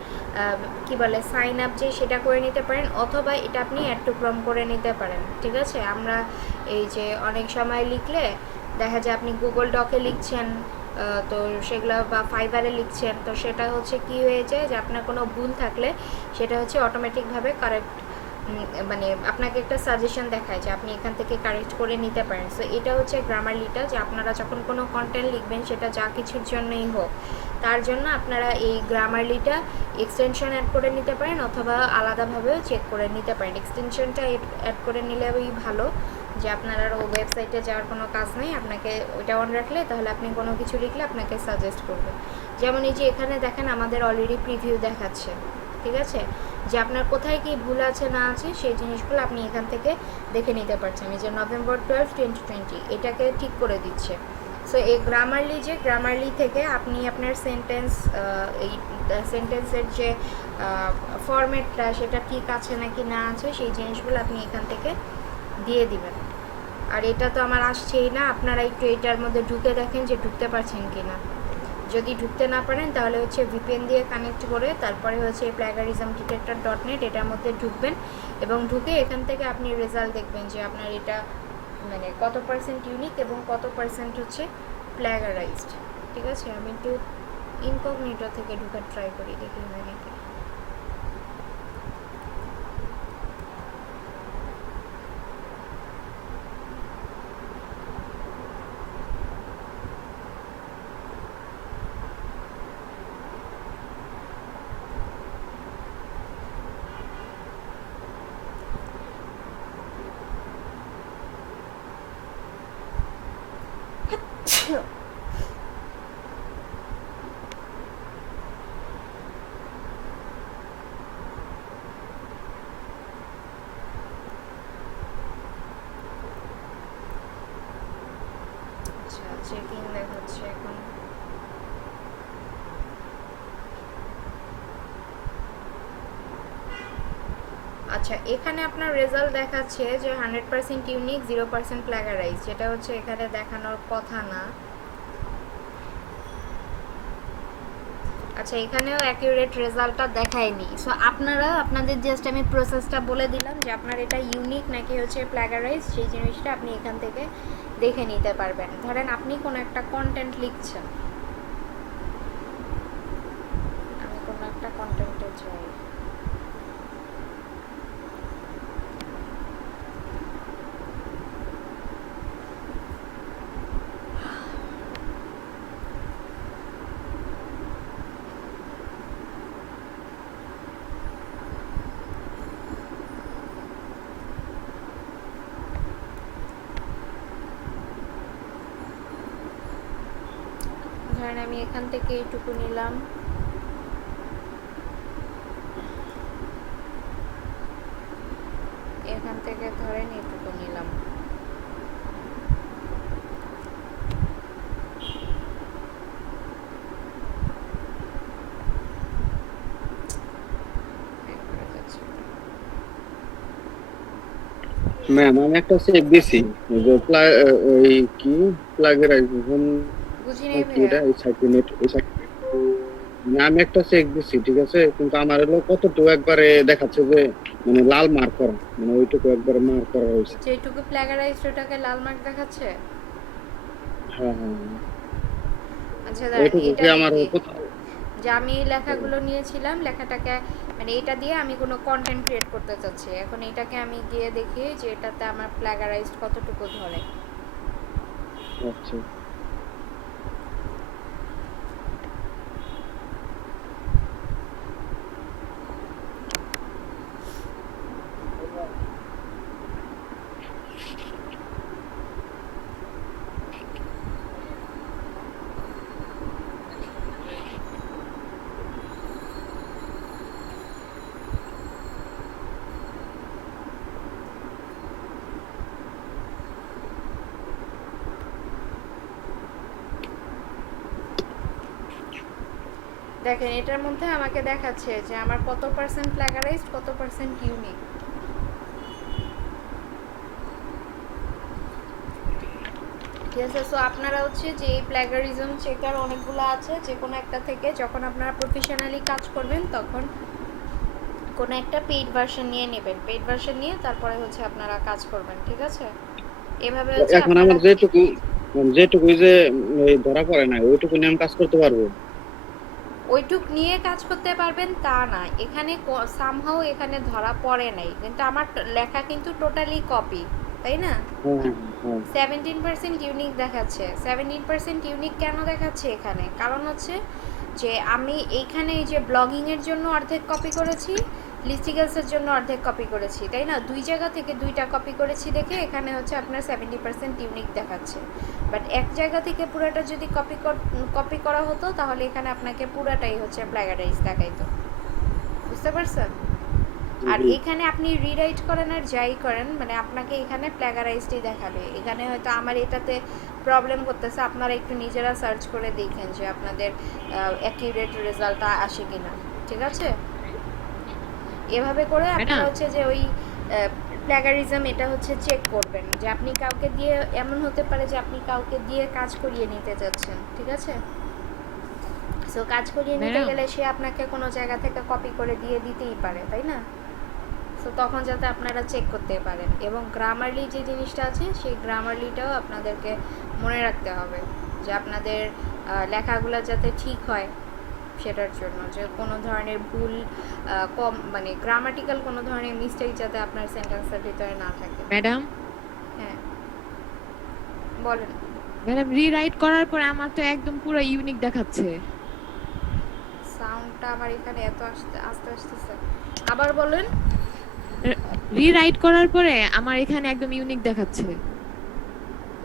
কি বলে সাইন আপ যে সেটা করে নিতে পারেন, অথবা এটা আপনি অ্যাড টু ক্রম করে নিতে পারেন। ঠিক আছে, আমরা এই যে অনেক সময় লিখলে দেখা যায় আপনি গুগল ডকে লিখছেন, তো সেগুলো বা ফাইবারে লিখছেন, তো সেটা হচ্ছে কি হয়ে যায় যে আপনার কোনো ভুল থাকলে সেটা হচ্ছে অটোমেটিকভাবে কারেক্ট, মানে আপনাকে একটা সাজেশন দেখায় যে আপনি এখান থেকে কারেক্ট করে নিতে পারেন। সো এটা হচ্ছে গ্রামারলিটা, যে আপনারা যখন কোনো কন্টেন্ট লিখবেন সেটা যা কিছুর জন্যই হোক তার জন্য আপনারা এই গ্রামারলিটা এক্সটেনশন অ্যাড করে নিতে পারেন অথবা আলাদাভাবেও চেক করে নিতে পারেন। এক্সটেনশনটা অ্যাড করে নিলেই ভালো, যে আপনার আর ওয়েবসাইটে যাওয়ার কোনো কাজ নেই, আপনাকে ওইটা অন রাখলে তাহলে আপনি কোনো কিছু লিখলে আপনাকে সাজেস্ট করবে। যেমন এই যে এখানে দেখেন আমাদের অলরেডি প্রিভিউ দেখাচ্ছে, ঠিক আছে, যে আপনার কোথায় কি ভুল আছে না আছে সেই জিনিসগুলো আপনি এখান থেকে দেখে নিতে পারছেন। এই যে November 12, 2020 এটাকে ঠিক করে দিচ্ছে। সো এই গ্রামারলি থেকে আপনি আপনার এই সেন্টেন্সের যে ফরম্যাটটা সেটা ঠিক আছে নাকি না আছে সেই জিনিসগুলো আপনি এখান থেকে দিয়ে দিবেন। আর এটা তো আমার আসছেই না, আপনারা একটু এটার মধ্যে ঢুকে দেখেন যে ঢুকতে পারছেন কি না। যদি ঢুকতে না পারেন তাহলে হচ্ছে VPN দিয়ে কানেক্ট করে তারপরে হচ্ছে plagiarismdetector.net এটার মধ্যে ঢুকবেন এবং ঢুকে এখান থেকে আপনি রেজাল্ট দেখবেন যে আপনার এটা মানে কত পার্সেন্ট ইউনিক এবং কত পার্সেন্ট হচ্ছে প্ল্যাগারাইজড। ঠিক আছে, আমি একটু ইনকগনিটো থেকে ঢুকার ট্রাই করি, দেখি হয় নাকি। আচ্ছা, চেকিং দেখাচ্ছে এখন। আচ্ছা, এখানে আপনার রেজাল্ট দেখাচ্ছে যে 100% ইউনিক, 0% প্ল্যাগারাইজ, যেটা হচ্ছে এখানে দেখানোর কথা না। আচ্ছা, এখানেও অ্যাকিউরেট রেজাল্টটা দেখায়নি। সো আপনারা আপনাদের জাস্ট আমি প্রসেসটা বলে দিলাম যে আপনার এটা ইউনিক নাকি হচ্ছে প্ল্যাগারাইজ, সেই জিনিসটা আপনি এখান থেকে দেখে নিতে পারবেন। ধরেন আপনি কোনো একটা কন্টেন্ট লিখছেন, আমি কোনো একটা কন্টেন্টে চাই, ধরেন আমি এখান থেকে এইটুকু নিলাম, এখান থেকে ধরেন এইটুকু নিলাম, ম্যাম আমি একটা চেক দিছি যে ওই কি প্লাগেরাইজেশন বুঝি নাই কি এটা ভাইয়া। এই সাইটেনেট এই সাইট আমি একটা চেক দিছি, ঠিক আছে, কিন্তু আমার হলো কতটুকু একবারে দেখাচ্ছে যে মানে লাল মার্ক করা, মানে ওইটুকু একবারে মার্ক করা হয়েছে। যেটুকু প্ল্যাগারাইজড ওটাকে লাল মার্ক দেখাচ্ছে। হ্যাঁ হ্যাঁ আচ্ছা, দাঁড়ান, ওইটুকু এটা কি আমার দেখি যে আমি এই লেখাগুলো নিয়েছিলাম, লেখাটাকে মানে এটা দিয়ে আমি কোনো কন্টেন্ট ক্রিয়েট করতে চাচ্ছি, এখন এটাকে আমি গিয়ে দেখি যে এটাতে আমার প্ল্যাগারাইজড কতটুকু ধরে। আচ্ছা দেখেন এটার মধ্যে আমাকে দেখাচ্ছে যে আমার কত পার্সেন্ট প্ল্যাগারাইজড, কত পার্সেন্ট ইউনিক। ঠিক আছে, সো আপনারা হচ্ছে যে এই প্ল্যাগারিজম চেকার অনেকগুলো আছে, যে কোনো একটা থেকে যখন আপনারা প্রফেশনালি কাজ করবেন তখন কোনো একটা পেইড ভার্সন নিয়ে নেবেন, পেইড ভার্সন নিয়ে তারপরে হচ্ছে আপনারা কাজ করবেন। ঠিক আছে, এভাবে হচ্ছে এখন আমার যেটুকু যে এই ধরা পড়ে না ওইটুকু নিয়ে আমি কাজ করতে পারবো। ওইটুক নিয়ে কাজ করতে পারবেন তা না, এখানে সামহাও এখানে ধরা পড়ে নাই, কিন্তু আমার লেখা কিন্তু টোটালি কপি, তাই না? 17% ইউনিক দেখাচ্ছে। 17% ইউনিক কেন দেখাচ্ছে এখানে? কারণ হচ্ছে যে আমি এইখানে এই যে ব্লগিং এর জন্য অর্ধেক কপি করেছি, লিস্টিগেলসের জন্য অর্ধেক কপি করেছি, তাই না? 2 জায়গা থেকে 2টা কপি করেছি দেখে এখানে হচ্ছে আপনার 70% ইউনিক দেখাচ্ছে। বাট এক জায়গা থেকে পুরোটা যদি কপি করা হতো তাহলে এখানে আপনাকে পুরাটাই হচ্ছে প্লাগারাইজ দেখাইতো। বুঝতে পারছেন? আর এখানে আপনি রিরাইট করেন আর যাই করেন, মানে আপনাকে এখানে প্লাগারাইজডই দেখাবে। এখানে হয়তো আমার এটাতে প্রবলেম করতেছে, আপনারা একটু নিজেরা সার্চ করে দেখেন যে আপনাদের অ্যাকিউরেট রেজাল্টটা আসে কিনা, ঠিক আছে? এভাবে করে আপনারা হচ্ছে যে ওই প্লাগারিজম এটা হচ্ছে চেক করবেন যে আপনি কাউকে দিয়ে, এমন হতে পারে যে আপনি কাউকে দিয়ে কাজ করিয়ে নিতে যাচ্ছেন, ঠিক আছে? সো কাজ করিয়ে নিতে গেলে সে আপনাকে কোনো জায়গা থেকে কপি করে দিয়ে দিতেই পারে, তাই না? সো তখন যাতে আপনারা চেক করতে পারেন, এবং গ্রামারলি যে জিনিসটা আছে সেই গ্রামারলিটাও আপনাদেরকে মনে রাখতে হবে যে আপনাদের লেখাগুলো যাতে ঠিক হয়, সেটার জন্য যে কোনো ধরনের ভুল কম, মানে গ্রামাটিক্যাল কোনো ধরনের মিস্টেক যাতে আপনার সেন্টেন্সের ভিতরে না থাকে। ম্যাডাম, হ্যাঁ বলেন। ম্যাডাম রিরাইট করার পরে আমার তো একদম পুরো ইউনিক দেখাচ্ছে। সাউন্ডটা আমার এখানে এত আস্তে আসতেছে, আবার বলেন। রিরাইট করার পরে আমার এখানে একদম ইউনিক দেখাচ্ছে।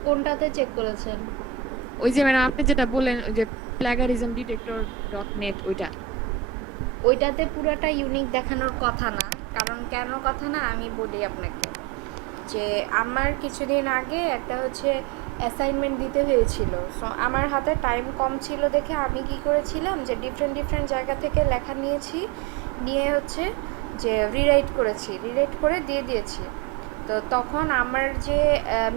কোনটাতে চেক করেছেন? ওই যে ম্যাডাম আপনি যেটা বললেন ওই যে plagiarismdetector.net ওইটা। ওইটাতে পুরোটা ইউনিক দেখানোর কথা না, কারণ কেন কথা না আমি বলি আপনাকে। যে আমার কিছুদিন আগে একটা হচ্ছে অ্যাসাইনমেন্ট দিতে হয়েছিল, সো আমার হাতে টাইম কম ছিল দেখে আমি কি করেছিলাম যে ডিফারেন্ট জায়গা থেকে লেখা নিয়েছি, নিয়ে হচ্ছে যে রিরাইট করে দিয়ে দিয়েছি। তো তখন আমার যে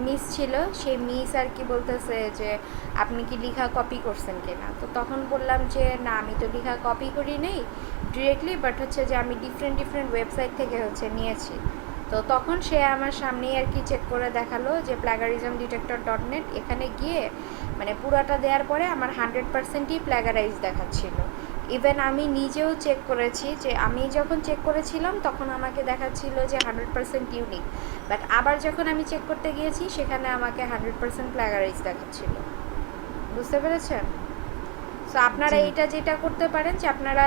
মিস ছিল সেই মিস আর কি বলতেছে যে আপনি কি লেখা কপি করছেন কিনা। তো তখন বললাম যে না, আমি তো লেখা কপি করি নেই ডিরেক্টলি, বাট হচ্ছে যে আমি ডিফারেন্ট ওয়েবসাইট থেকে হচ্ছে নিয়েছি। তো তখন সে আমার সামনেই আর কি চেক করে দেখালো যে plagiarismdetector.net, এখানে গিয়ে মানে পুরাটা দেওয়ার পরে আমার 100%ই প্লাগারাইজ দেখাচ্ছিল। ইভেন আমি নিজেও চেক করেছি, যে আমি যখন চেক করেছিলাম তখন আমাকে দেখাচ্ছিল যে 100% ইউনিক, বাট আবার যখন আমি চেক করতে গিয়েছি সেখানে আমাকে 100% প্লাগারাইজ দেখাচ্ছিল। বুঝতে পেরেছেন? সো আপনারা এইটা যেটা করতে পারেন যে আপনারা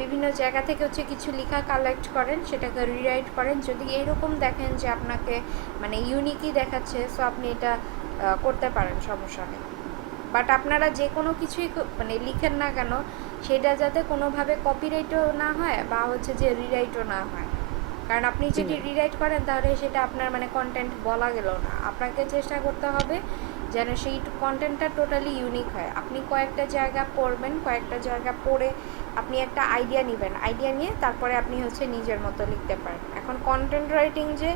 বিভিন্ন জায়গা থেকে হচ্ছে কিছু লেখা কালেক্ট করেন, সেটাকে রিরাইট করেন। যদি এইরকম দেখেন যে আপনাকে মানে ইউনিকই দেখাচ্ছে, সো আপনি এটা করতে পারেন, সমস্যা নেই। বাট আপনারা যে কোনো কিছুই মানে লিখেন না কেন, সেটা যাতে কোনোভাবে কপিরাইটও না হয় বা হচ্ছে যে রিরাইটও না হয়। কারণ আপনি যদি রিরাইট করেন তাহলে সেটা আপনার মানে কন্টেন্ট বলা গেল না। আপনাকে চেষ্টা করতে হবে যেন সেই কন্টেন্টটা টোটালি ইউনিক হয়। আপনি কয়েকটা জায়গা পড়বেন, কয়েকটা জায়গা পড়ে আপনি একটা আইডিয়া নেবেন, আইডিয়া নিয়ে তারপরে আপনি হচ্ছে নিজের মতো লিখতে পারেন। এখন কন্টেন্ট রাইটিং যে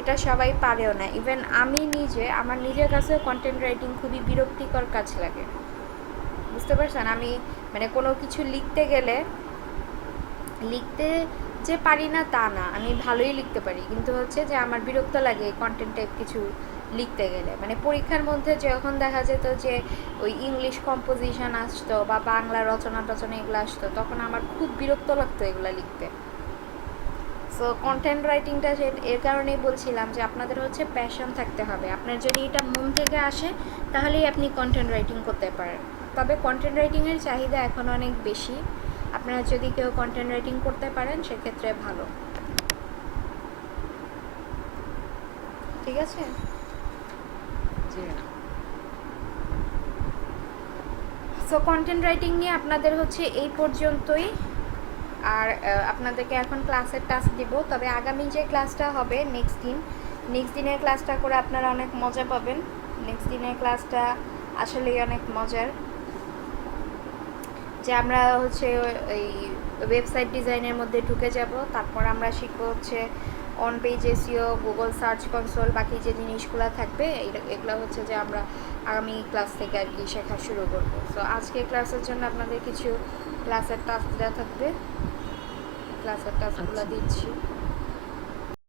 এটা সবাই পারেও না, ইভেন আমি নিজে, আমার নিজের কাছেও কন্টেন্ট রাইটিং খুবই বিরক্তিকর কাজ লাগে। বুঝতে পারছেন? আমি মানে কোনো কিছু লিখতে গেলে লিখতে যে পারি না তা না, আমি ভালোই লিখতে পারি, কিন্তু হচ্ছে যে আমার বিরক্ত লাগে কন্টেন্ট টাইপ কিছু লিখতে গেলে। মানে পরীক্ষার মধ্যে যখন দেখা যেত যে ওই ইংলিশ কম্পোজিশন আসতো বা বাংলা রচনা এগুলো আসতো, তখন আমার খুব বিরক্ত লাগতো এগুলো লিখতে। সো কন্টেন্ট রাইটিংটা এর কারণেই বলছিলাম যে আপনাদের হচ্ছে প্যাশন থাকতে হবে। আপনার যদি এটা মন থেকে আসে তাহলেই আপনি কন্টেন্ট রাইটিং করতে পারেন। তবে কন্টেন্ট রাইটিংয়ের চাহিদা এখন অনেক বেশি। আপনারা যদি কেউ কন্টেন্ট রাইটিং করতে পারেন সেক্ষেত্রে ভালো। ঠিক আছে? সো কন্টেন্ট রাইটিং নিয়ে আপনাদের হচ্ছে এই পর্যন্তই। আর আপনাদেরকে এখন ক্লাসের টাস্ক দিব, তবে আগামী যে ক্লাসটা হবে নেক্সট দিনের ক্লাসটা করে আপনারা অনেক মজা পাবেন। নেক্সট দিনের ক্লাসটা আসলেই অনেক মজার, যে আমরা হচ্ছে এই ওয়েবসাইট ডিজাইনের মধ্যে ঢুকে যাব। তারপর আমরা শিখবো হচ্ছে on page SEO, Google search console, বাকি যে জিনিসগুলো থাকবে এগুলো হচ্ছে যে আমরা আগামী ক্লাস থেকে আর কি শেখা শুরু করবো। সো আজকে ক্লাসের জন্য আপনাদের কিছু ক্লাসের টাস্ক দেওয়া থাকবে, ক্লাসের টাস্কগুলো দিচ্ছি।